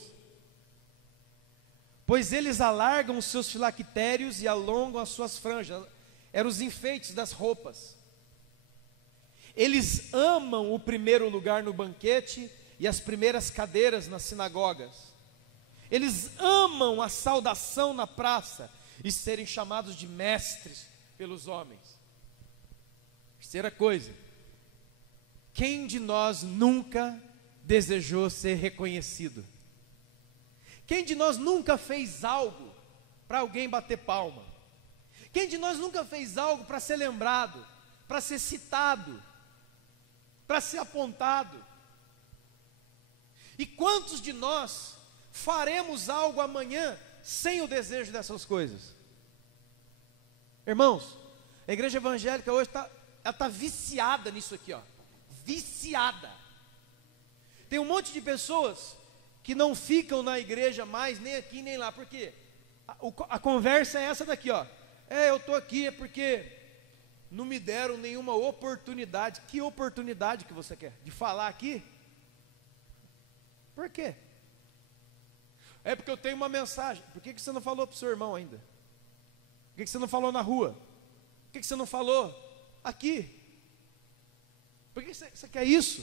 pois eles alargam os seus filactérios e alongam as suas franjas. Eram os enfeites das roupas. Eles amam o primeiro lugar no banquete e as primeiras cadeiras nas sinagogas. Eles amam a saudação na praça e serem chamados de mestres pelos homens. Terceira coisa, quem de nós nunca desejou ser reconhecido? Quem de nós nunca fez algo para alguém bater palma? Quem de nós nunca fez algo para ser lembrado, para ser citado, para ser apontado? E quantos de nós faremos algo amanhã sem o desejo dessas coisas? Irmãos, a igreja evangélica hoje está viciada nisso aqui, ó, viciada. Tem um monte de pessoas que não ficam na igreja mais, nem aqui nem lá, porque a conversa é essa daqui, ó. Eu estou aqui é porque não me deram nenhuma oportunidade. Que oportunidade que você quer? De falar aqui? Por quê? É porque eu tenho uma mensagem. Por que você não falou para o seu irmão ainda? Por que você não falou na rua? Por que você não falou aqui? Por que você quer isso?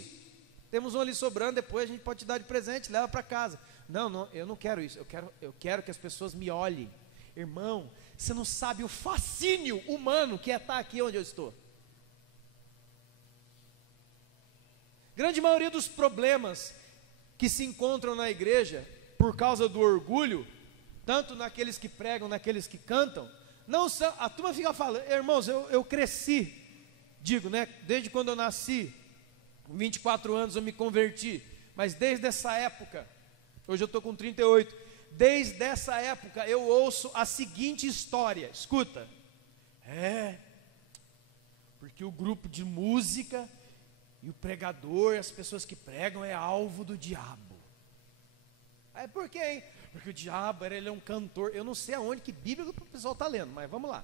Temos um ali sobrando, depois a gente pode te dar de presente, leva para casa. Não, eu não quero isso. Eu quero que as pessoas me olhem. Irmão, você não sabe o fascínio humano que é estar aqui onde eu estou. Grande maioria dos problemas que se encontram na igreja, por causa do orgulho, tanto naqueles que pregam, naqueles que cantam, não são, a turma fica falando, irmãos, eu cresci, digo, né, desde quando eu nasci, com 24 anos eu me converti, mas desde essa época, hoje eu estou com 38, desde essa época eu ouço a seguinte história, escuta, porque o grupo de música e o pregador, as pessoas que pregam é alvo do diabo. Aí por quê, hein? Porque o diabo ele é um cantor, eu não sei aonde, que Bíblia o pessoal está lendo, mas vamos lá.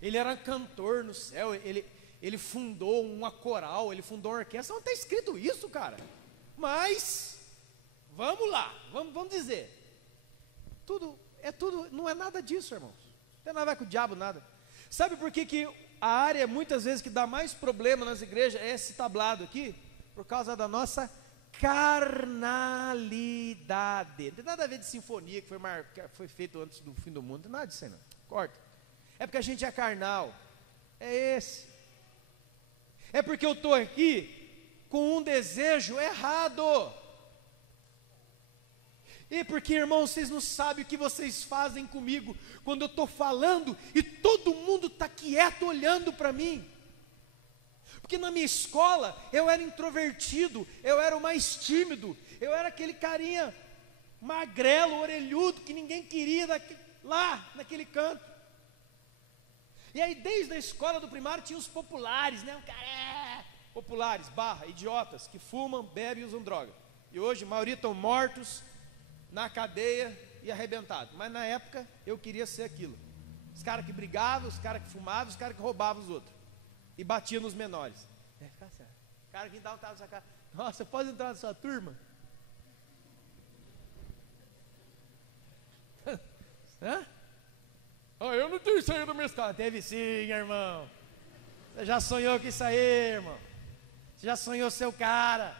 Ele era cantor no céu, ele fundou uma coral, ele fundou uma orquestra, não está escrito isso, cara. Mas, vamos lá, vamos dizer. Tudo, não é nada disso, irmãos. Não tem nada a ver com o diabo, nada. Sabe por que a área, muitas vezes, que dá mais problema nas igrejas, é esse tablado aqui? Por causa da nossa carnalidade. Não tem nada a ver de sinfonia, que foi feito antes do fim do mundo, não tem nada disso aí não, corta. É porque a gente é carnal, é esse. É porque eu estou aqui com um desejo errado. E porque, irmãos, vocês não sabem o que vocês fazem comigo, quando eu estou falando e todo mundo está quieto olhando para mim. Porque na minha escola eu era introvertido, eu era o mais tímido, eu era aquele carinha magrelo, orelhudo, que ninguém queria lá naquele canto. E aí desde a escola do primário tinha os populares, né? Populares, idiotas, que fumam, bebem e usam droga. E hoje a maioria estão mortos, na cadeia e arrebentados. Mas na época eu queria ser aquilo. Os caras que brigavam, os caras que fumavam, os caras que roubavam os outros. E batia nos menores. Fica certo. O cara que dá um tapa na sua cara. Nossa, pode entrar na sua turma? Hã? Eu não tenho isso aí na minha escola. Teve sim, irmão. Você já sonhou com isso aí, irmão? Você já sonhou ser o cara?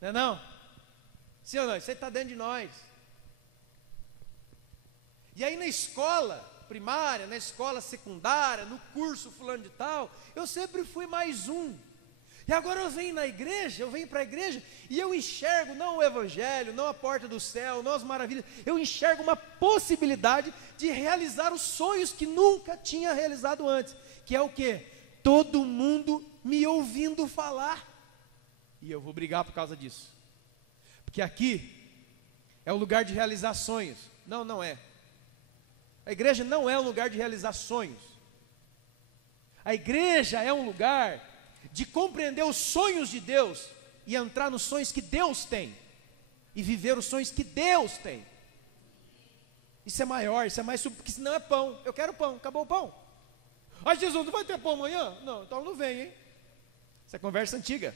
Não é não? Sim ou não? Isso aí está dentro de nós. E aí na escola primária, na escola secundária, no curso fulano de tal, eu sempre fui mais um. E agora eu venho para a igreja e eu enxergo não o evangelho, não a porta do céu, não as maravilhas, eu enxergo uma possibilidade de realizar os sonhos que nunca tinha realizado antes, que é o quê? Todo mundo me ouvindo falar. E eu vou brigar por causa disso. Porque aqui é o lugar de realizar sonhos. Não é. A igreja não é um lugar de realizar sonhos. A igreja é um lugar de compreender os sonhos de Deus e entrar nos sonhos que Deus tem e viver os sonhos que Deus tem. Isso é maior, isso é mais porque senão é pão. Eu quero pão, acabou o pão. Jesus, não vai ter pão amanhã? Não, então não vem, hein? Isso é conversa antiga.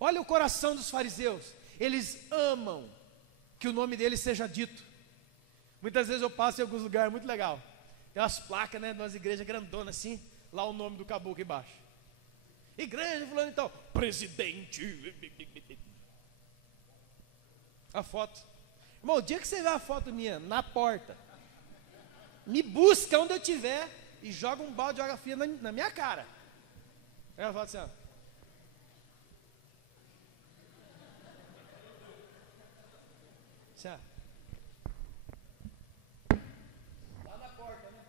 Olha o coração dos fariseus, eles amam que o nome deles seja dito. Muitas vezes eu passo em alguns lugares, muito legal, tem umas placas, né, de umas igrejas grandonas assim, lá o nome do caboclo embaixo, igreja fulano então, presidente, a foto, irmão, o dia que você vê a foto minha na porta, me busca onde eu estiver e joga um balde de água fria na minha cara. Aí eu falo assim, ó. Assim, ó. Lá na porta, né?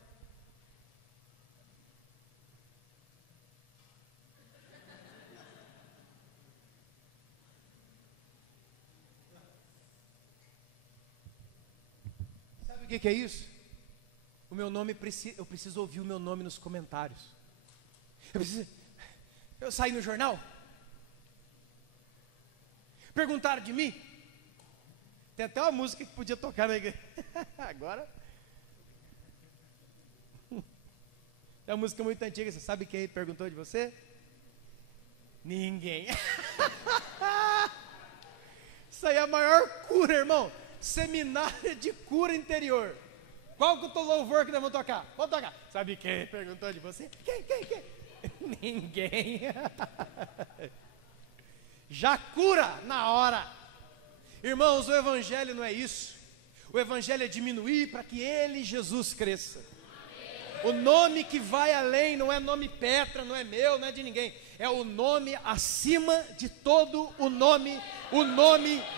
Sabe o que é isso? O meu nome, eu preciso ouvir o meu nome nos comentários. Eu saí no jornal. Perguntaram de mim. Tem até uma música que podia tocar na igreja. Agora. É uma música muito antiga. Você sabe quem perguntou de você? Ninguém. Isso aí é a maior cura, irmão. Seminário de cura interior. Qual que é o louvor que nós vamos tocar? Vamos tocar. Sabe quem perguntou de você? Quem? Ninguém. Já cura na hora. Irmãos, o evangelho não é isso. O evangelho é diminuir para que ele, Jesus, cresça. O nome que vai além não é nome Petra, não é meu, não é de ninguém. É o nome acima de todo o nome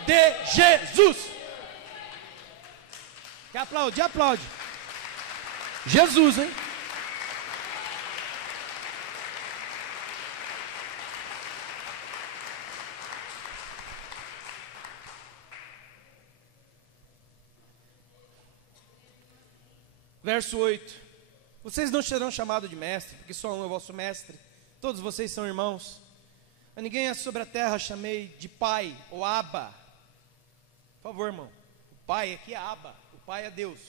de Jesus. Quer aplaudir? Aplaude. Jesus, hein? Verso 8. Vocês não serão chamados de mestre, porque só um é o vosso mestre. Todos vocês são irmãos. A ninguém é sobre a terra chamei de pai ou Abba. Por favor, irmão. O pai aqui é Abba. O pai é Deus.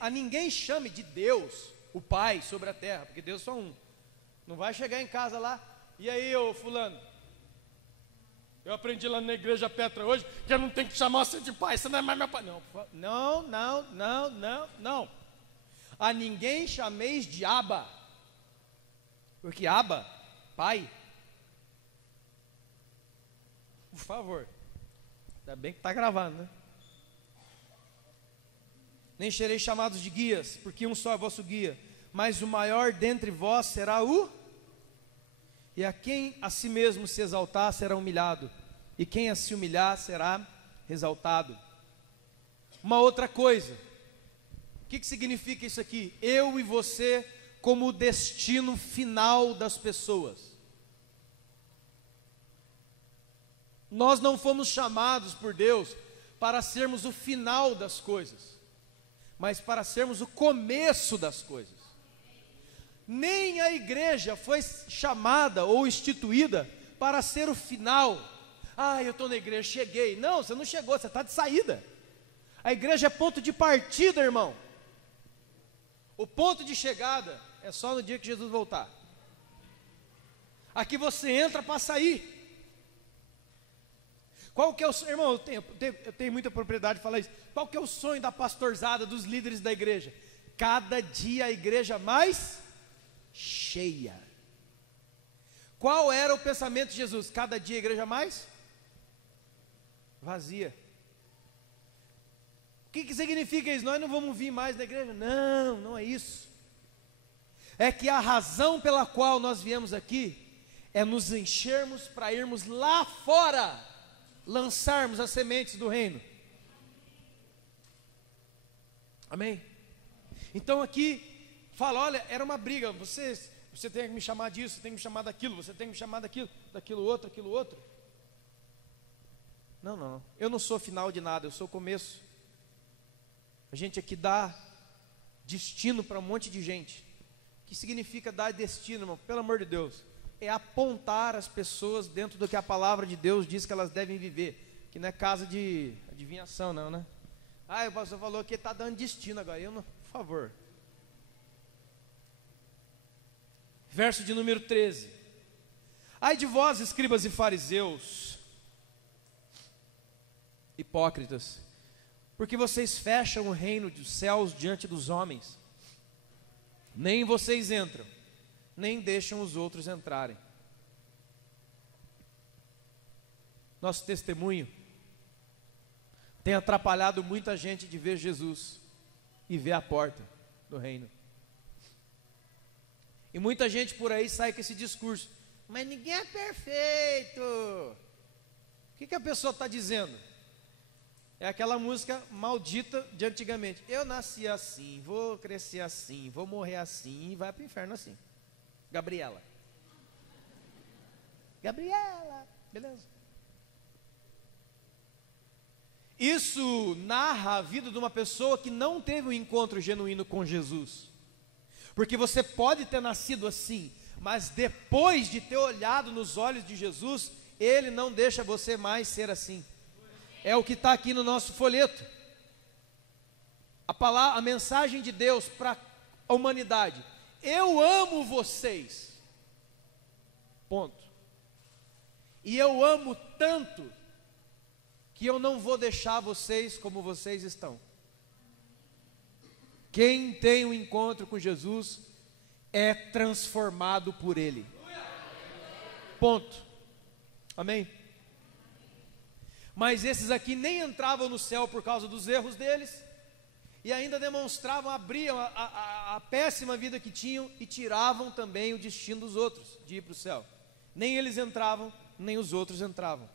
A ninguém chame de Deus o pai sobre a terra, porque Deus é só um. Não vai chegar em casa lá. E aí, ô fulano? Eu aprendi lá na igreja Petra hoje que eu não tenho que chamar você de pai, você não é mais meu pai. Não. A ninguém chameis de Abba, porque Abba, pai. Por favor. Ainda bem que está gravando, né? Nem sereis chamados de guias, porque um só é vosso guia, mas o maior dentre vós será o... E a quem a si mesmo se exaltar será humilhado, e quem a se humilhar será exaltado. Uma outra coisa, o que significa isso aqui? Eu e você como o destino final das pessoas. Nós não fomos chamados por Deus para sermos o final das coisas, mas para sermos o começo das coisas. Nem a igreja foi chamada ou instituída para ser o final. Eu estou na igreja, cheguei. Não, você não chegou, você está de saída. A igreja é ponto de partida, irmão. O ponto de chegada é só no dia que Jesus voltar. Aqui você entra para sair. Qual que é o sonho? Irmão, eu tenho muita propriedade de falar isso. Qual que é o sonho da pastorzada, dos líderes da igreja? Cada dia a igreja mais cheia. Qual era o pensamento de Jesus? Cada dia a igreja mais vazia. O que significa isso? Nós não vamos vir mais na igreja? Não, não é isso. É que a razão pela qual nós viemos aqui é nos enchermos para irmos lá fora, lançarmos as sementes do reino. Amém? Então aqui fala, olha, era uma briga, você tem que me chamar disso, você tem que me chamar daquilo, você tem que me chamar daquilo outro. Não, eu não sou final de nada, eu sou começo. A gente aqui dá destino para um monte de gente. O que significa dar destino, irmão? Pelo amor de Deus, é apontar as pessoas dentro do que a palavra de Deus diz que elas devem viver, que não é casa de adivinhação não, né? O pastor falou que está dando destino agora, por favor. Verso de número 13. Ai de vós, escribas e fariseus, hipócritas, porque vocês fecham o reino dos céus diante dos homens. Nem vocês entram, nem deixam os outros entrarem. Nosso testemunho tem atrapalhado muita gente de ver Jesus e ver a porta do reino. E muita gente por aí sai com esse discurso: mas ninguém é perfeito. O que a pessoa está dizendo? É aquela música maldita de antigamente: eu nasci assim, vou crescer assim, vou morrer assim e vai para o inferno assim. Gabriela, beleza? Isso narra a vida de uma pessoa que não teve um encontro genuíno com Jesus. Porque você pode ter nascido assim, mas depois de ter olhado nos olhos de Jesus, Ele não deixa você mais ser assim. É o que está aqui no nosso folheto. A mensagem de Deus para a humanidade: eu amo vocês, ponto. E eu amo tanto que eu não vou deixar vocês como vocês estão. Quem tem um encontro com Jesus é transformado por Ele. Ponto. Amém? Mas esses aqui nem entravam no céu por causa dos erros deles, e ainda demonstravam, abriam a péssima vida que tinham e tiravam também o destino dos outros de ir para o céu. Nem eles entravam, nem os outros entravam.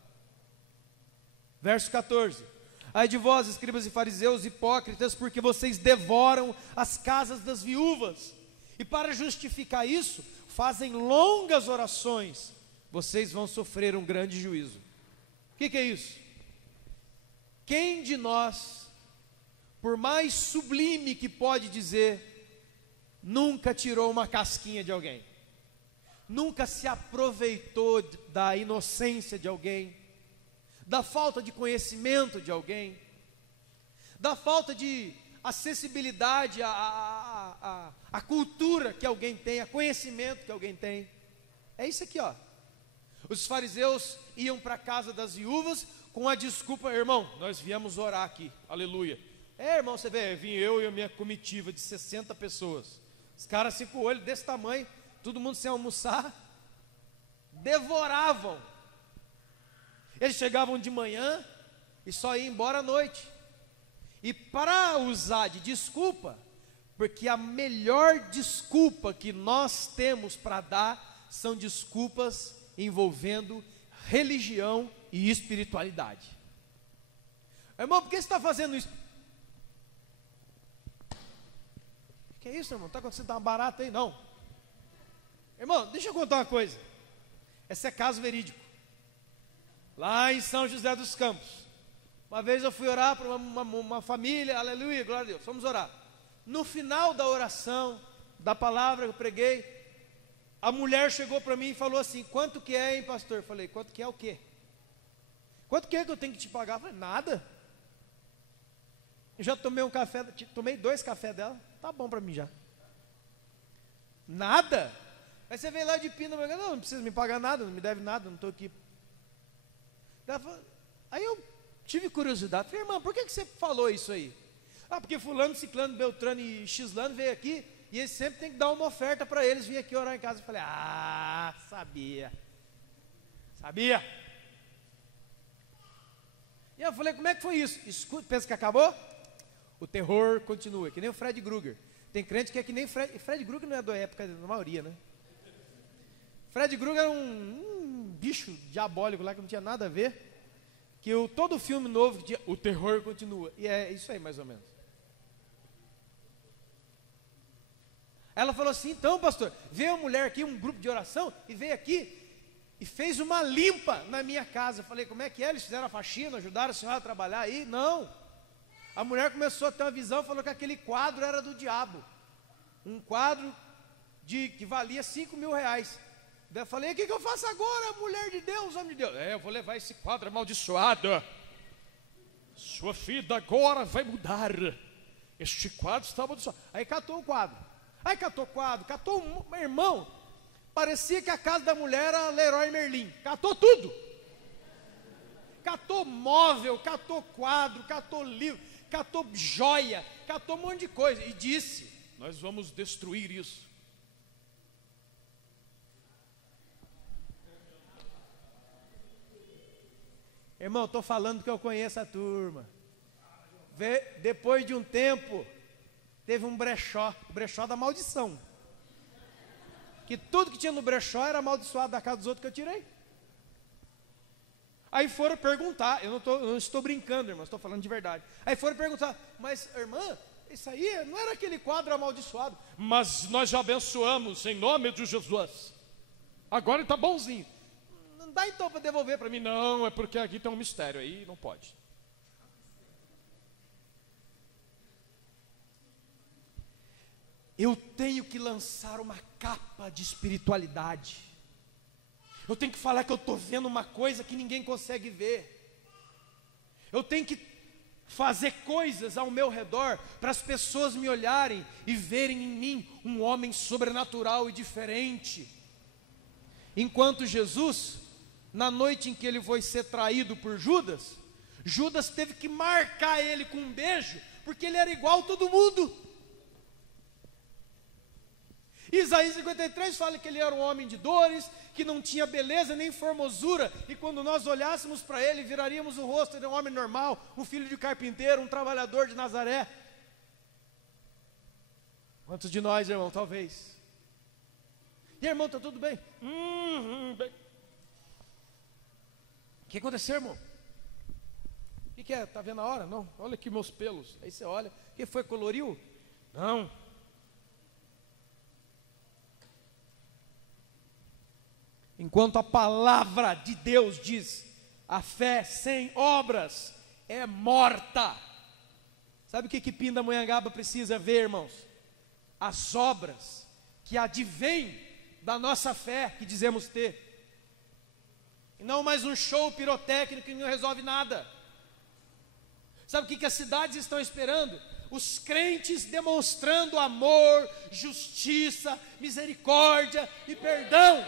Verso 14: ai de vós, escribas e fariseus, hipócritas, porque vocês devoram as casas das viúvas, e para justificar isso, fazem longas orações. Vocês vão sofrer um grande juízo. O que é isso? Quem de nós, por mais sublime que pode dizer, nunca tirou uma casquinha de alguém? Nunca se aproveitou da inocência de alguém, da falta de conhecimento de alguém, da falta de acessibilidade à cultura que alguém tem, a conhecimento que alguém tem? É isso aqui, ó. Os fariseus iam para a casa das viúvas com a desculpa: irmão, nós viemos orar aqui, aleluia. Irmão, você vê, vim eu e a minha comitiva de 60 pessoas. Os caras assim com o olho desse tamanho, todo mundo sem almoçar, devoravam. Eles chegavam de manhã e só iam embora à noite. E para usar de desculpa, porque a melhor desculpa que nós temos para dar são desculpas envolvendo religião e espiritualidade. Irmão, por que você está fazendo isso? O que é isso, irmão? Está acontecendo uma barata aí? Não. Irmão, deixa eu contar uma coisa. Esse é caso verídico. Lá em São José dos Campos, uma vez eu fui orar para uma família, aleluia, glória a Deus, vamos orar. No final da oração, da palavra que eu preguei, a mulher chegou para mim e falou assim: quanto que é, hein, pastor? Eu falei: quanto que é o quê? Quanto que é que eu tenho que te pagar? Eu falei: nada. Eu já tomei um café, tomei 2 cafés dela, tá bom para mim já. Nada? Aí você vem lá de Pina, não precisa me pagar nada, não me deve nada, não estou aqui. Aí eu tive curiosidade, falei: irmã, por que você falou isso aí? Ah, porque fulano, ciclano, beltrano e xlano veio aqui, e eles sempre tem que dar uma oferta para eles vir aqui orar em casa. Eu falei: ah, sabia. E eu falei: como é que foi isso? Escuta, pensa que acabou? O terror continua, que nem o Fred Krueger. Tem crente que é que nem Fred Krueger, não é da época da maioria, né? Fred Krueger era um bicho diabólico lá que não tinha nada a ver, que todo filme novo, o terror continua, e é isso aí mais ou menos. Ela falou assim: então, pastor, veio uma mulher aqui, um grupo de oração, e veio aqui e fez uma limpa na minha casa. Eu falei: como é que é? Eles fizeram a faxina, ajudaram a senhora a trabalhar aí? Não. A mulher começou a ter uma visão, falou que aquele quadro era do diabo, um quadro que valia 5 mil reais. Daí eu falei: o que eu faço agora, mulher de Deus, homem de Deus? Eu vou levar esse quadro amaldiçoado, sua vida agora vai mudar, este quadro está amaldiçoado. Aí catou o quadro, catou meu irmão, Parecia que a casa da mulher era Leroy Merlin. Catou tudo. Catou móvel, catou quadro, catou livro, catou joia, catou um monte de coisa. E disse: nós vamos destruir isso. Irmão, estou falando que eu conheço a turma. Depois de um tempo, teve um brechó, o brechó da maldição. Que tudo que tinha no brechó era amaldiçoado da casa dos outros que eu tirei. Aí foram perguntar, eu não estou brincando, irmão, estou falando de verdade. Aí foram perguntar: mas irmã, isso aí não era aquele quadro amaldiçoado? Mas nós já abençoamos em nome de Jesus. Agora ele está bonzinho. Não dá então para devolver para mim? Não, é porque aqui tem um mistério aí, não pode. Eu tenho que lançar uma capa de espiritualidade. Eu tenho que falar que eu estou vendo uma coisa que ninguém consegue ver. Eu tenho que fazer coisas ao meu redor para as pessoas me olharem e verem em mim um homem sobrenatural e diferente. Enquanto Jesus, na noite em que ele foi ser traído por Judas, Judas teve que marcar ele com um beijo, porque ele era igual a todo mundo. Isaías 53 fala que ele era um homem de dores, que não tinha beleza nem formosura, e quando nós olhássemos para ele, viraríamos o rosto de um homem normal, um filho de carpinteiro, um trabalhador de Nazaré. Quantos de nós, irmão, talvez? E irmão, está tudo bem? Bem. O que aconteceu, irmão? O que é? Está vendo a hora? Não, olha aqui meus pelos. Aí você olha, o que foi, coloriu? Não. Enquanto a palavra de Deus diz: a fé sem obras é morta. Sabe o que Pindamonhangaba precisa ver, irmãos? As obras que advêm da nossa fé que dizemos ter. E não mais um show pirotécnico que não resolve nada. Sabe o que as cidades estão esperando? Os crentes demonstrando amor, justiça, misericórdia e perdão.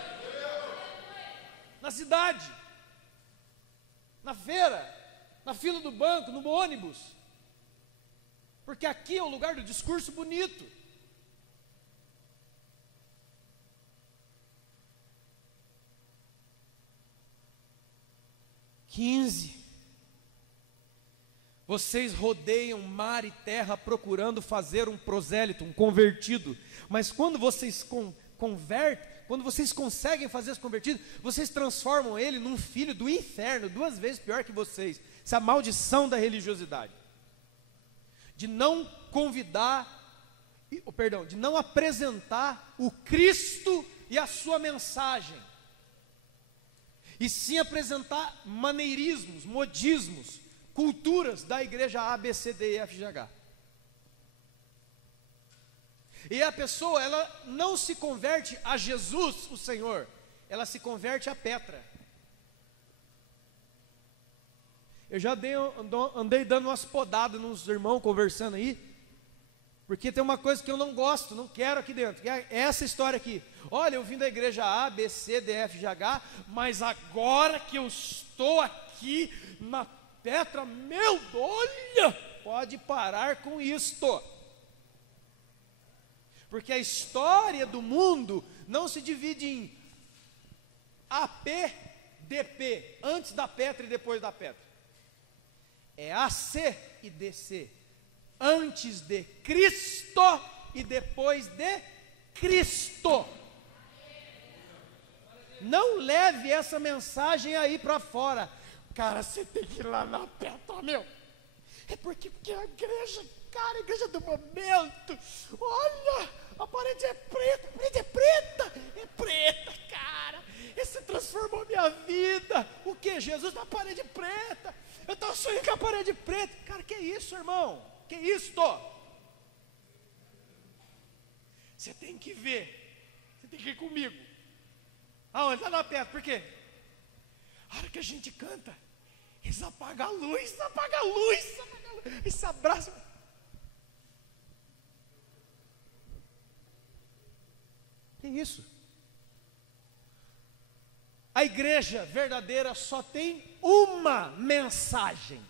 Na cidade, na feira, na fila do banco, no ônibus. Porque aqui é o lugar do discurso bonito. Vocês rodeiam mar e terra procurando fazer um prosélito, um convertido. Mas quando vocês convertem, quando vocês conseguem fazer esse convertido, vocês transformam ele num filho do inferno, 2 vezes pior que vocês. Essa é a maldição da religiosidade. De não convidar, de não apresentar o Cristo e a sua mensagem. E sim apresentar maneirismos, modismos, culturas da igreja A, B, C, D, E, F, G, H. E a pessoa, ela não se converte a Jesus, o Senhor, ela se converte a Petra. Eu já andei dando umas podadas nos irmãos conversando aí, porque tem uma coisa que eu não gosto, não quero aqui dentro, que é essa história aqui. Olha, eu vim da igreja A, B, C, D, F, G, H, mas agora que eu estou aqui na Petra, olha, pode parar com isto. Porque a história do mundo não se divide em AP, DP, antes da Petra e depois da Petra. É AC e DC, antes de Cristo e depois de Cristo. Não leve essa mensagem aí para fora. Cara, você tem que ir lá na Petra, meu. É porque a igreja, cara, a igreja do momento. Olha, a parede é preta, é preta, cara. Esse transformou minha vida. O que? Jesus na parede preta. Eu estava sonhando com a parede preta. Cara, que isso, irmão? Que isto? Você tem que ver. Você tem que ir comigo. Aonde? Lá na Petra, por quê? A hora que a gente canta, eles apagam a luz, eles se abraçam. Que isso? A igreja verdadeira só tem uma mensagem.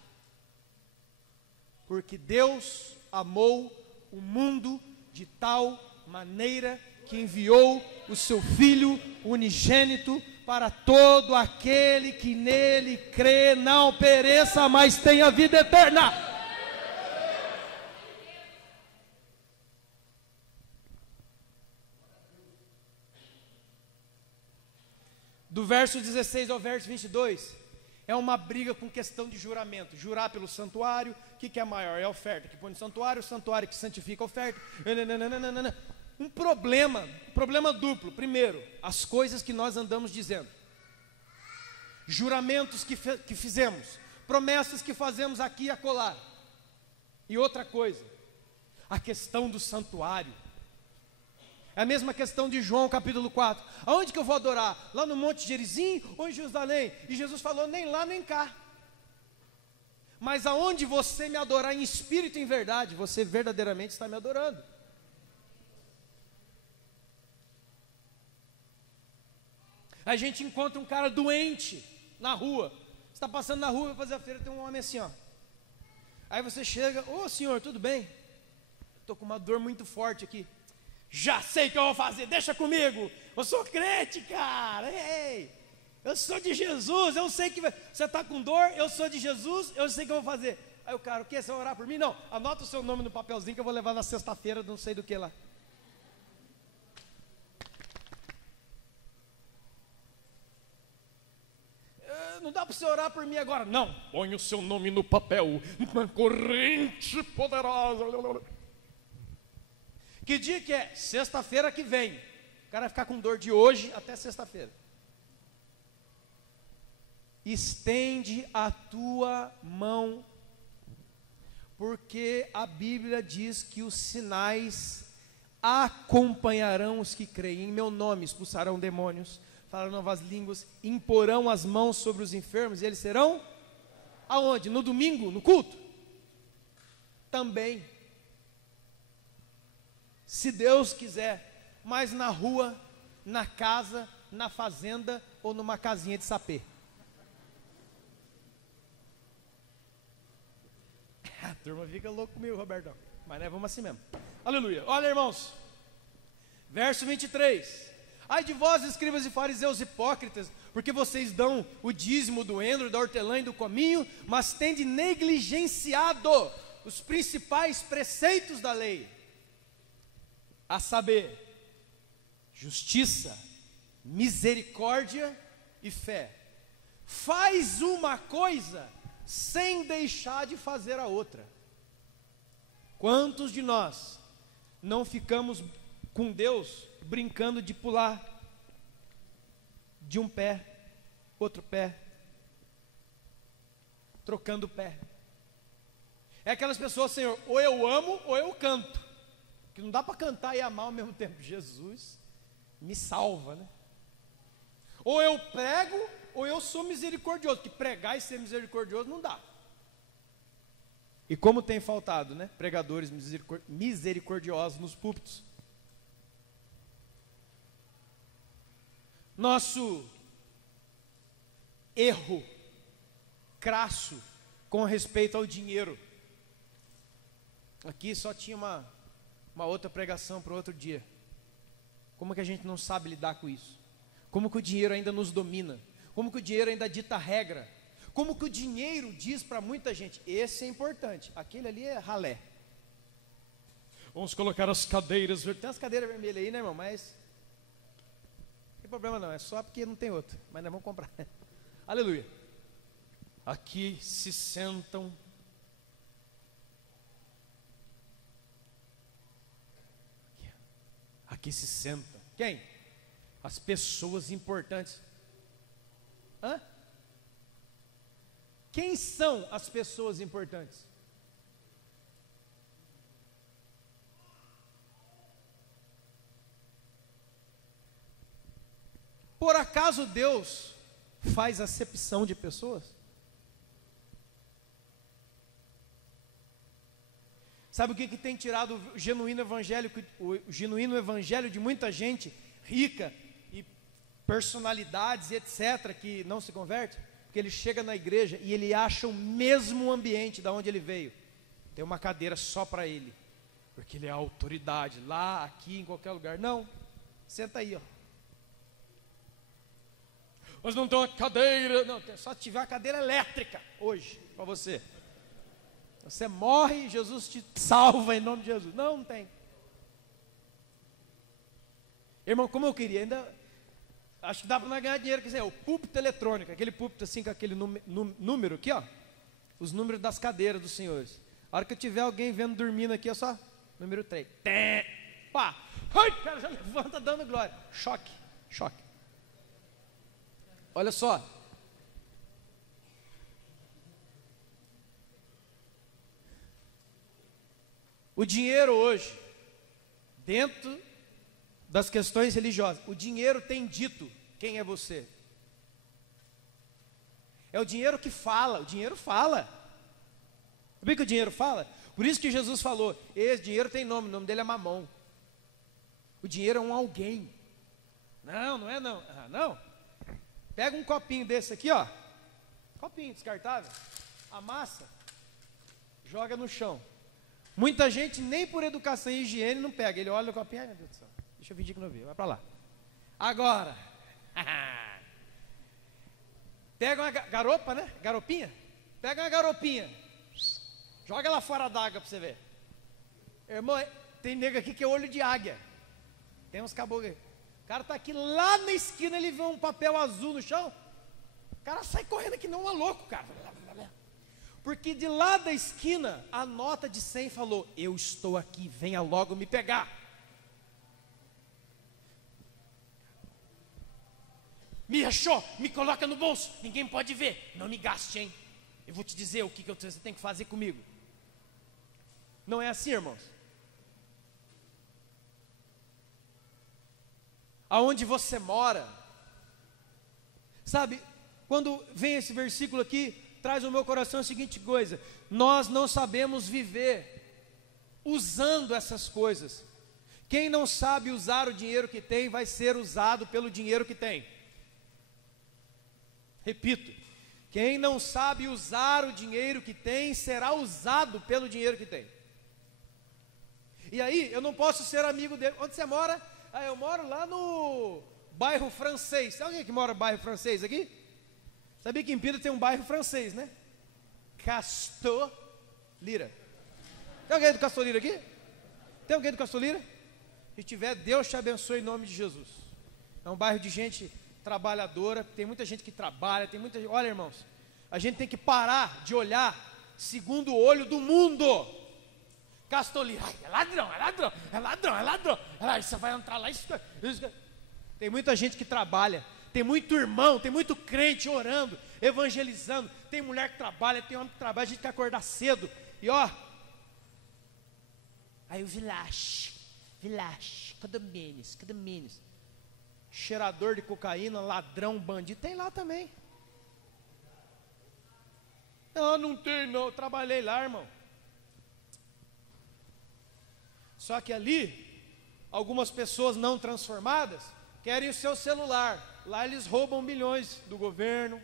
Porque Deus amou o mundo de tal maneira que enviou o seu Filho unigênito para todo aquele que nele crê, não pereça, mas tenha vida eterna. Do verso 16 ao verso 22, é uma briga com questão de juramento. Jurar pelo santuário, o que é maior? É a oferta que põe no santuário, o santuário que santifica a oferta. Um problema duplo. Primeiro, as coisas que nós andamos dizendo, juramentos que fizemos, promessas que fazemos aqui e acolá. E outra coisa, a questão do santuário. É a mesma questão de João capítulo 4. Aonde que eu vou adorar? Lá no Monte Gerizim ou em Jerusalém? E Jesus falou, nem lá nem cá. Mas aonde você me adorar em espírito e em verdade, você verdadeiramente está me adorando. A gente encontra um cara doente na rua. Você está passando na rua, vai fazer a feira, tem um homem assim, ó. Aí você chega, ô senhor, tudo bem? Estou com uma dor muito forte aqui. Já sei o que eu vou fazer, deixa comigo. Eu sou crente, cara. Ei, eu sou de Jesus, eu sei que você está com dor, eu sou de Jesus, eu sei o que eu vou fazer. Aí o cara, o que? Você vai orar por mim? Não, anota o seu nome no papelzinho que eu vou levar na sexta-feira, não sei do que lá. Não dá para você orar por mim agora. Não, põe o seu nome no papel, uma corrente poderosa. Que dia que é? Sexta-feira que vem. O cara vai ficar com dor de hoje até sexta-feira. Estende a tua mão, porque a Bíblia diz que os sinais acompanharão os que creem. Em meu nome expulsarão demônios, falarão novas línguas, imporão as mãos sobre os enfermos e eles serão? Aonde? No domingo, no culto? Também. Se Deus quiser, mas na rua, na casa, na fazenda ou numa casinha de sapê. A turma fica louca comigo, Robertão. Mas nós vamos assim mesmo. Aleluia. Olha, irmãos. Verso 23. Ai de vós, escribas e fariseus hipócritas, porque vocês dão o dízimo do endro, da hortelã e do cominho, mas tende negligenciado os principais preceitos da lei. A saber, justiça, misericórdia e fé. Faz uma coisa sem deixar de fazer a outra. Quantos de nós não ficamos com Deus brincando de pular de um pé, outro pé, trocando o pé? É aquelas pessoas, Senhor, ou eu amo ou eu canto. Que não dá para cantar e amar ao mesmo tempo. Jesus me salva, né? Ou eu prego, ou eu sou misericordioso. Que pregar e ser misericordioso não dá. E como tem faltado, né? Pregadores misericordiosos nos púlpitos. Nosso erro crasso com respeito ao dinheiro. Aqui só tinha uma outra pregação para outro dia. Como que a gente não sabe lidar com isso? Como que o dinheiro ainda nos domina? Como que o dinheiro ainda dita regra? Como que o dinheiro diz para muita gente, esse é importante, aquele ali é ralé. Vamos colocar as cadeiras, tem as cadeiras vermelhas aí, né, irmão? Mas não tem problema não, é só porque não tem outro, mas nós vamos comprar. Aleluia. Aqui se sentam aqui se senta. Quem? As pessoas importantes. Hã? Quem são as pessoas importantes? Por acaso Deus faz acepção de pessoas? Sabe o que tem tirado o genuíno evangelho de muita gente rica e personalidades, etc., que não se convertem, porque ele chega na igreja e ele acha o mesmo ambiente da onde ele veio. Tem uma cadeira só para ele, porque ele é a autoridade, lá, aqui, em qualquer lugar. Não, senta aí, ó. Mas não tem uma cadeira, não, só tiver uma cadeira elétrica hoje, para você. Você morre e Jesus te salva em nome de Jesus. Não, não tem. Irmão, como eu queria, ainda acho que dá para nós ganhar dinheiro, quer dizer, o púlpito eletrônico, aquele púlpito assim com aquele número aqui, ó, os números das cadeiras dos senhores. A hora que eu tiver alguém vendo dormindo aqui, é só número 3. Pá! Ai, o cara já levanta dando glória. Choque, choque. Olha só. O dinheiro hoje, dentro das questões religiosas, o dinheiro tem dito quem é você. É o dinheiro que fala, o dinheiro fala. Sabe que o dinheiro fala? Por isso que Jesus falou, esse dinheiro tem nome, o nome dele é Mamon. O dinheiro é um alguém. Não, não é não. Ah, não. Pega um copinho desse aqui, ó. Copinho descartável. Amassa. Joga no chão. Muita gente nem por educação e higiene não pega. Ele olha no copinho, ai meu Deus do céu. Deixa eu fingir que não vi, vai pra lá. Agora. Pega uma garopa, né? Garopinha. Pega uma garopinha. Joga ela fora d'água pra você ver. Irmão, tem nego aqui que é olho de águia. Tem uns caboclos. O cara está aqui lá na esquina, ele vê um papel azul no chão. O cara sai correndo aqui, não é louco, cara. Porque de lá da esquina, a nota de 100 falou: eu estou aqui, venha logo me pegar. Me achou, me coloca no bolso, ninguém pode ver. Não me gaste, hein? Eu vou te dizer o que você tem que fazer comigo. Não é assim, irmãos? Aonde você mora, sabe, quando vem esse versículo aqui, traz ao meu coração a seguinte coisa: nós não sabemos viver usando essas coisas. Quem não sabe usar o dinheiro que tem, vai ser usado pelo dinheiro que tem. Repito, quem não sabe usar o dinheiro que tem, será usado pelo dinheiro que tem. E aí, eu não posso ser amigo dele. Onde você mora? Ah, eu moro lá no bairro francês. Tem alguém que mora no bairro francês aqui? Sabia que em Pira tem um bairro francês, né? Castor Lira. Tem alguém do Castor Lira aqui? Tem alguém do Castor Lira? Se tiver, Deus te abençoe em nome de Jesus. É um bairro de gente trabalhadora, tem muita gente que trabalha, tem muita gente. Olha, irmãos, a gente tem que parar de olhar segundo o olho do mundo. Castolira, é ladrão, é ladrão, é ladrão, é ladrão. Você vai entrar lá, isso. Tem muita gente que trabalha, tem muito irmão, tem muito crente orando, evangelizando. Tem mulher que trabalha, tem homem que trabalha, a gente quer acordar cedo. E ó, aí o Village, condomínios. Cheirador de cocaína, ladrão, bandido, tem lá também. Não tem não, eu trabalhei lá, irmão. Só que ali, algumas pessoas não transformadas querem o seu celular. Lá eles roubam milhões do governo.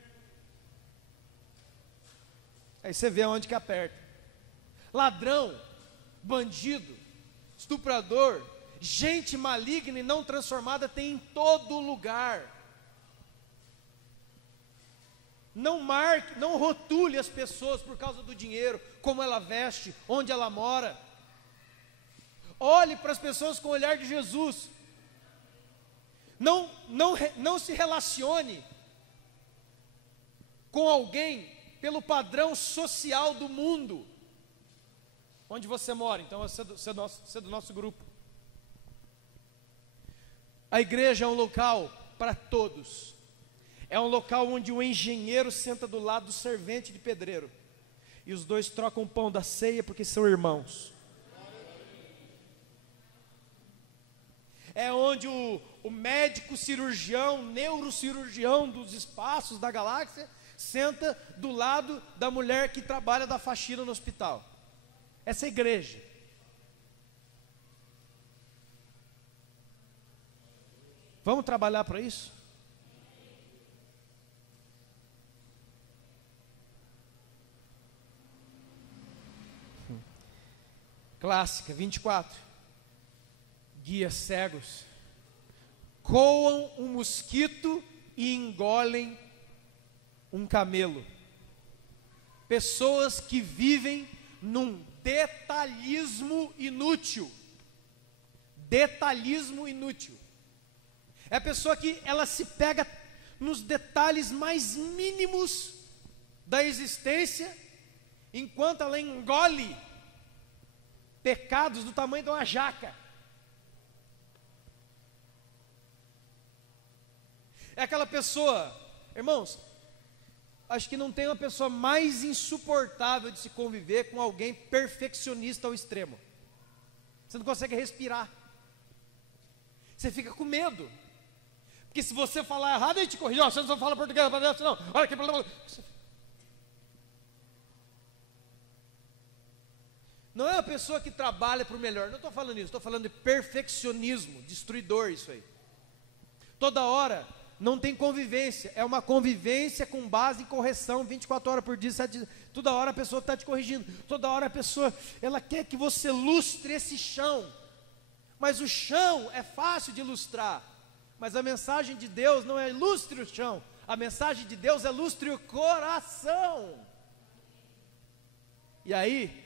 Aí você vê onde que aperta. Ladrão, bandido, estuprador, gente maligna e não transformada tem em todo lugar. Não marque, não rotule as pessoas por causa do dinheiro, como ela veste, onde ela mora. Olhe para as pessoas com o olhar de Jesus. Não se relacione com alguém pelo padrão social do mundo. Onde você mora? Então você é do nosso grupo. A igreja é um local para todos. É um local onde o engenheiro senta do lado do servente de pedreiro. E os dois trocam o pão da ceia porque são irmãos. É onde o médico cirurgião, neurocirurgião dos espaços da galáxia, senta do lado da mulher que trabalha da faxina no hospital. Essa é a igreja. Vamos trabalhar para isso? Clássica, 24. Guias cegos coam um mosquito e engolem um camelo. Pessoas que vivem num detalhismo inútil. Detalhismo inútil. É a pessoa que ela se pega nos detalhes mais mínimos da existência, enquanto ela engole pecados do tamanho de uma jaca. É aquela pessoa, irmãos, acho que não tem uma pessoa mais insuportável de se conviver com alguém perfeccionista ao extremo. Você não consegue respirar. Você fica com medo. Porque se você falar errado, ele te corrige. Você não fala português, não. Olha que problema. Não é a pessoa que trabalha para o melhor. Não estou falando isso. Estou falando de perfeccionismo, destruidor isso aí. Toda hora não tem convivência. É uma convivência com base em correção, 24 horas por dia, 7 dias. Toda hora a pessoa está te corrigindo. Toda hora a pessoa, ela quer que você lustre esse chão. Mas o chão é fácil de ilustrar. Mas a mensagem de Deus não é ilustre o chão. A mensagem de Deus é lustre o coração. E aí,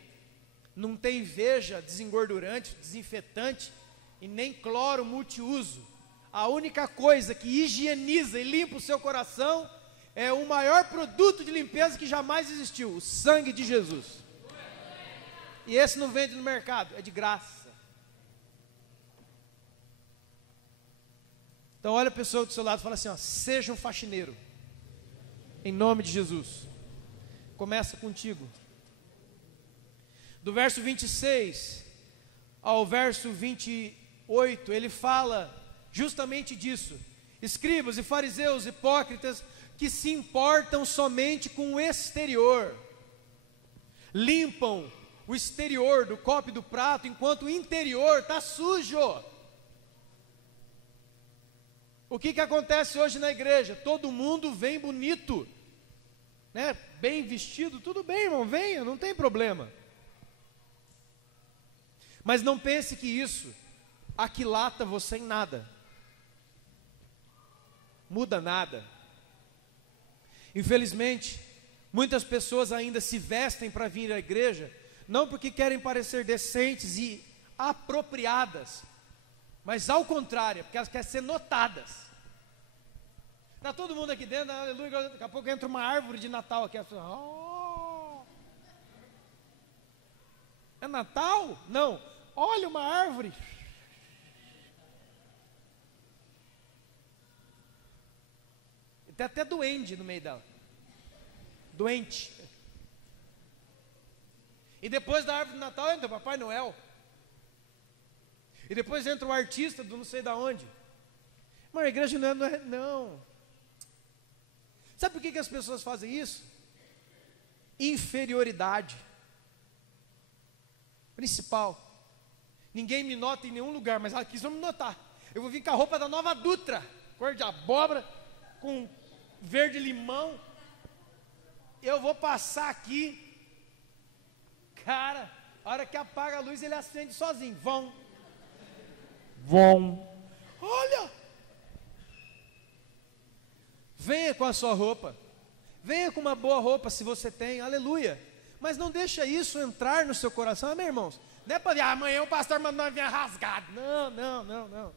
não tem veja desengordurante, desinfetante e nem cloro multiuso. A única coisa que higieniza e limpa o seu coração é o maior produto de limpeza que jamais existiu, o sangue de Jesus. E esse não vende no mercado, é de graça. Então olha a pessoa do seu lado e fala assim, ó, seja um faxineiro, em nome de Jesus. Começa contigo. Do verso 26 ao verso 28, ele fala justamente disso. Escribas e fariseus hipócritas que se importam somente com o exterior, limpam o exterior do copo e do prato, enquanto o interior está sujo. O que acontece hoje na igreja? Todo mundo vem bonito, né? Bem vestido, tudo bem, irmão, venha, não tem problema. Mas não pense que isso aquilata você em nada, muda nada. Infelizmente, muitas pessoas ainda se vestem para vir à igreja, não porque querem parecer decentes e apropriadas, mas ao contrário, porque elas querem ser notadas. Está todo mundo aqui dentro, aleluia, daqui a pouco entra uma árvore de Natal aqui, oh, é Natal? Não, olha uma árvore. Tem até duende no meio dela. Doente. E depois da árvore de Natal entra o Papai Noel. E depois entra o artista do não sei da onde. Mas a igreja não. Sabe por que as pessoas fazem isso? Inferioridade. Principal. Ninguém me nota em nenhum lugar, mas aqui vão me notar. Eu vou vir com a roupa da Nova Dutra, cor de abóbora, com verde limão. Eu vou passar aqui. Cara, a hora que apaga a luz, ele acende sozinho. Vão. Olha. Venha com a sua roupa. Venha com uma boa roupa, se você tem, aleluia. Mas não deixa isso entrar no seu coração, meus irmãos. Não é para dizer, amanhã o pastor mandou vir rasgado. Não.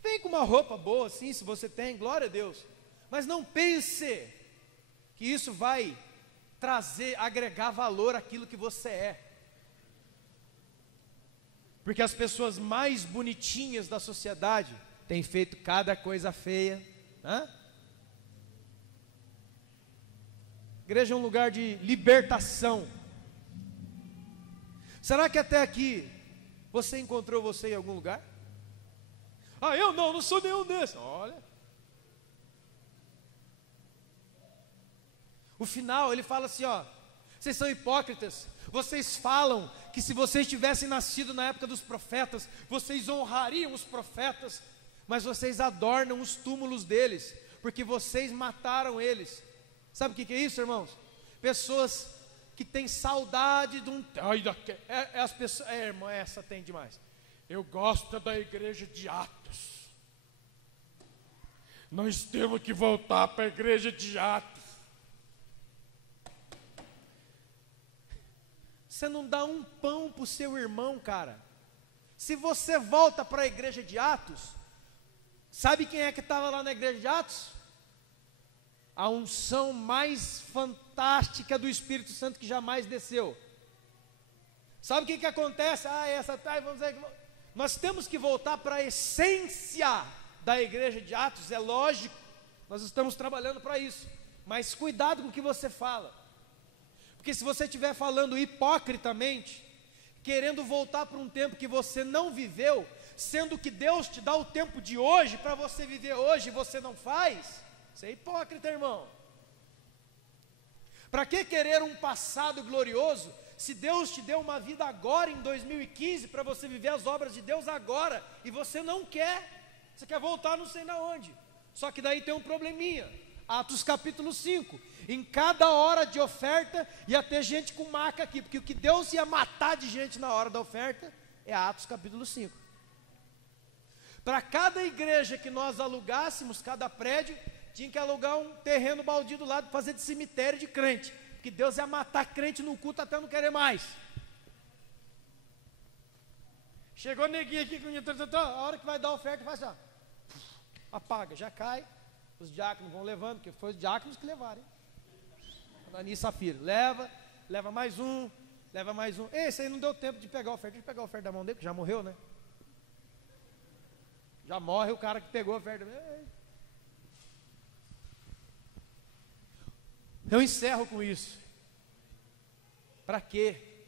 Vem com uma roupa boa, sim, se você tem, glória a Deus. Mas não pense que isso vai agregar valor àquilo que você é. Porque as pessoas mais bonitinhas da sociedade têm feito cada coisa feia. Igreja é um lugar de libertação. Será que até aqui você encontrou você em algum lugar? Eu não sou nenhum desses. Olha. O final, ele fala assim, ó, vocês são hipócritas, vocês falam que se vocês tivessem nascido na época dos profetas, vocês honrariam os profetas, mas vocês adornam os túmulos deles, porque vocês mataram eles. Sabe o que é isso, irmãos? Pessoas que tem saudade de um... Ai, as pessoas... irmão, essa tem demais. Eu gosto da igreja de Atos. Nós temos que voltar para a igreja de Atos. Você não dá um pão para o seu irmão, cara. Se você volta para a igreja de Atos, sabe quem é que estava lá na igreja de Atos? A unção mais fantástica do Espírito Santo que jamais desceu. Sabe o que acontece? Nós temos que voltar para a essência da igreja de Atos, é lógico, nós estamos trabalhando para isso, mas cuidado com o que você fala, porque se você estiver falando hipocritamente, querendo voltar para um tempo que você não viveu, sendo que Deus te dá o tempo de hoje, para você viver hoje, e você não faz, você é hipócrita, irmão. Para que querer um passado glorioso, se Deus te deu uma vida agora, em 2015, para você viver as obras de Deus agora, e você não quer, você quer voltar não sei na onde, só que daí tem um probleminha, Atos capítulo 5, em cada hora de oferta, ia ter gente com maca aqui, porque o que Deus ia matar de gente na hora da oferta, é Atos capítulo 5, para cada igreja que nós alugássemos, cada prédio, tinha que alugar um terreno baldio do lado, fazer de cemitério de crente, porque Deus ia matar crente no culto até não querer mais. Chegou neguinho aqui, a hora que vai dar a oferta, faz assim, ó, apaga, já cai, os diáconos vão levando, porque foi os diáconos que levaram, Anani e Safira, leva mais um, esse aí não deu tempo de pegar a oferta, deixa eu pegar a oferta da mão dele, que já morreu, né? Já morre o cara que pegou a oferta. Eu encerro com isso. Para quê?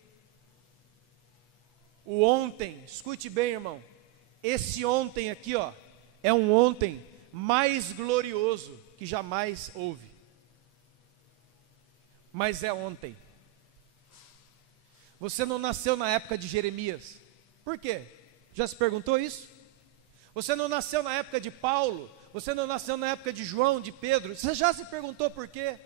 O ontem, escute bem, irmão, esse ontem aqui, ó, é um ontem mais glorioso que jamais houve, mas é ontem. Você não nasceu na época de Jeremias, por quê? Já se perguntou isso? Você não nasceu na época de Paulo, você não nasceu na época de João, de Pedro, você já se perguntou por quê?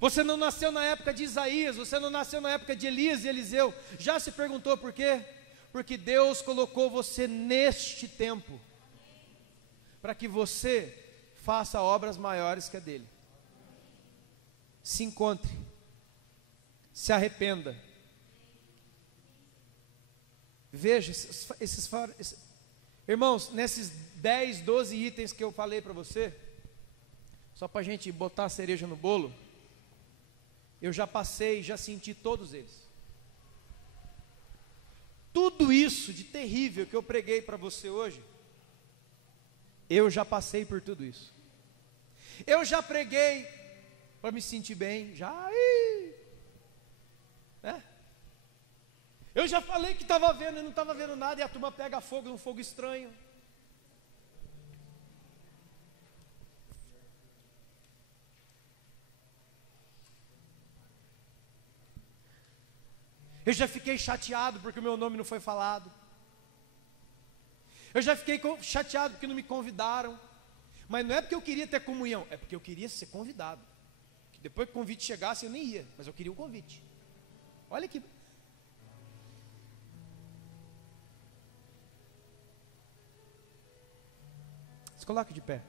Você não nasceu na época de Isaías, você não nasceu na época de Elias e Eliseu, já se perguntou por quê? Porque Deus colocou você neste tempo, para que você faça obras maiores que a dele. Se encontre, se arrependa, veja irmãos, nesses 10, 12 itens que eu falei para você, só para a gente botar a cereja no bolo, eu já passei, já senti todos eles. Tudo isso de terrível que eu preguei para você hoje, eu já passei por tudo isso. Eu já preguei para me sentir bem, né? Eu já falei que estava vendo e não estava vendo nada, e a turma pega fogo, um fogo estranho. Eu já fiquei chateado porque o meu nome não foi falado. Eu já fiquei chateado porque não me convidaram. Mas não é porque eu queria ter comunhão, é porque eu queria ser convidado. Que depois que o convite chegasse eu nem ia, mas eu queria o convite. Olha que... Se coloque de pé.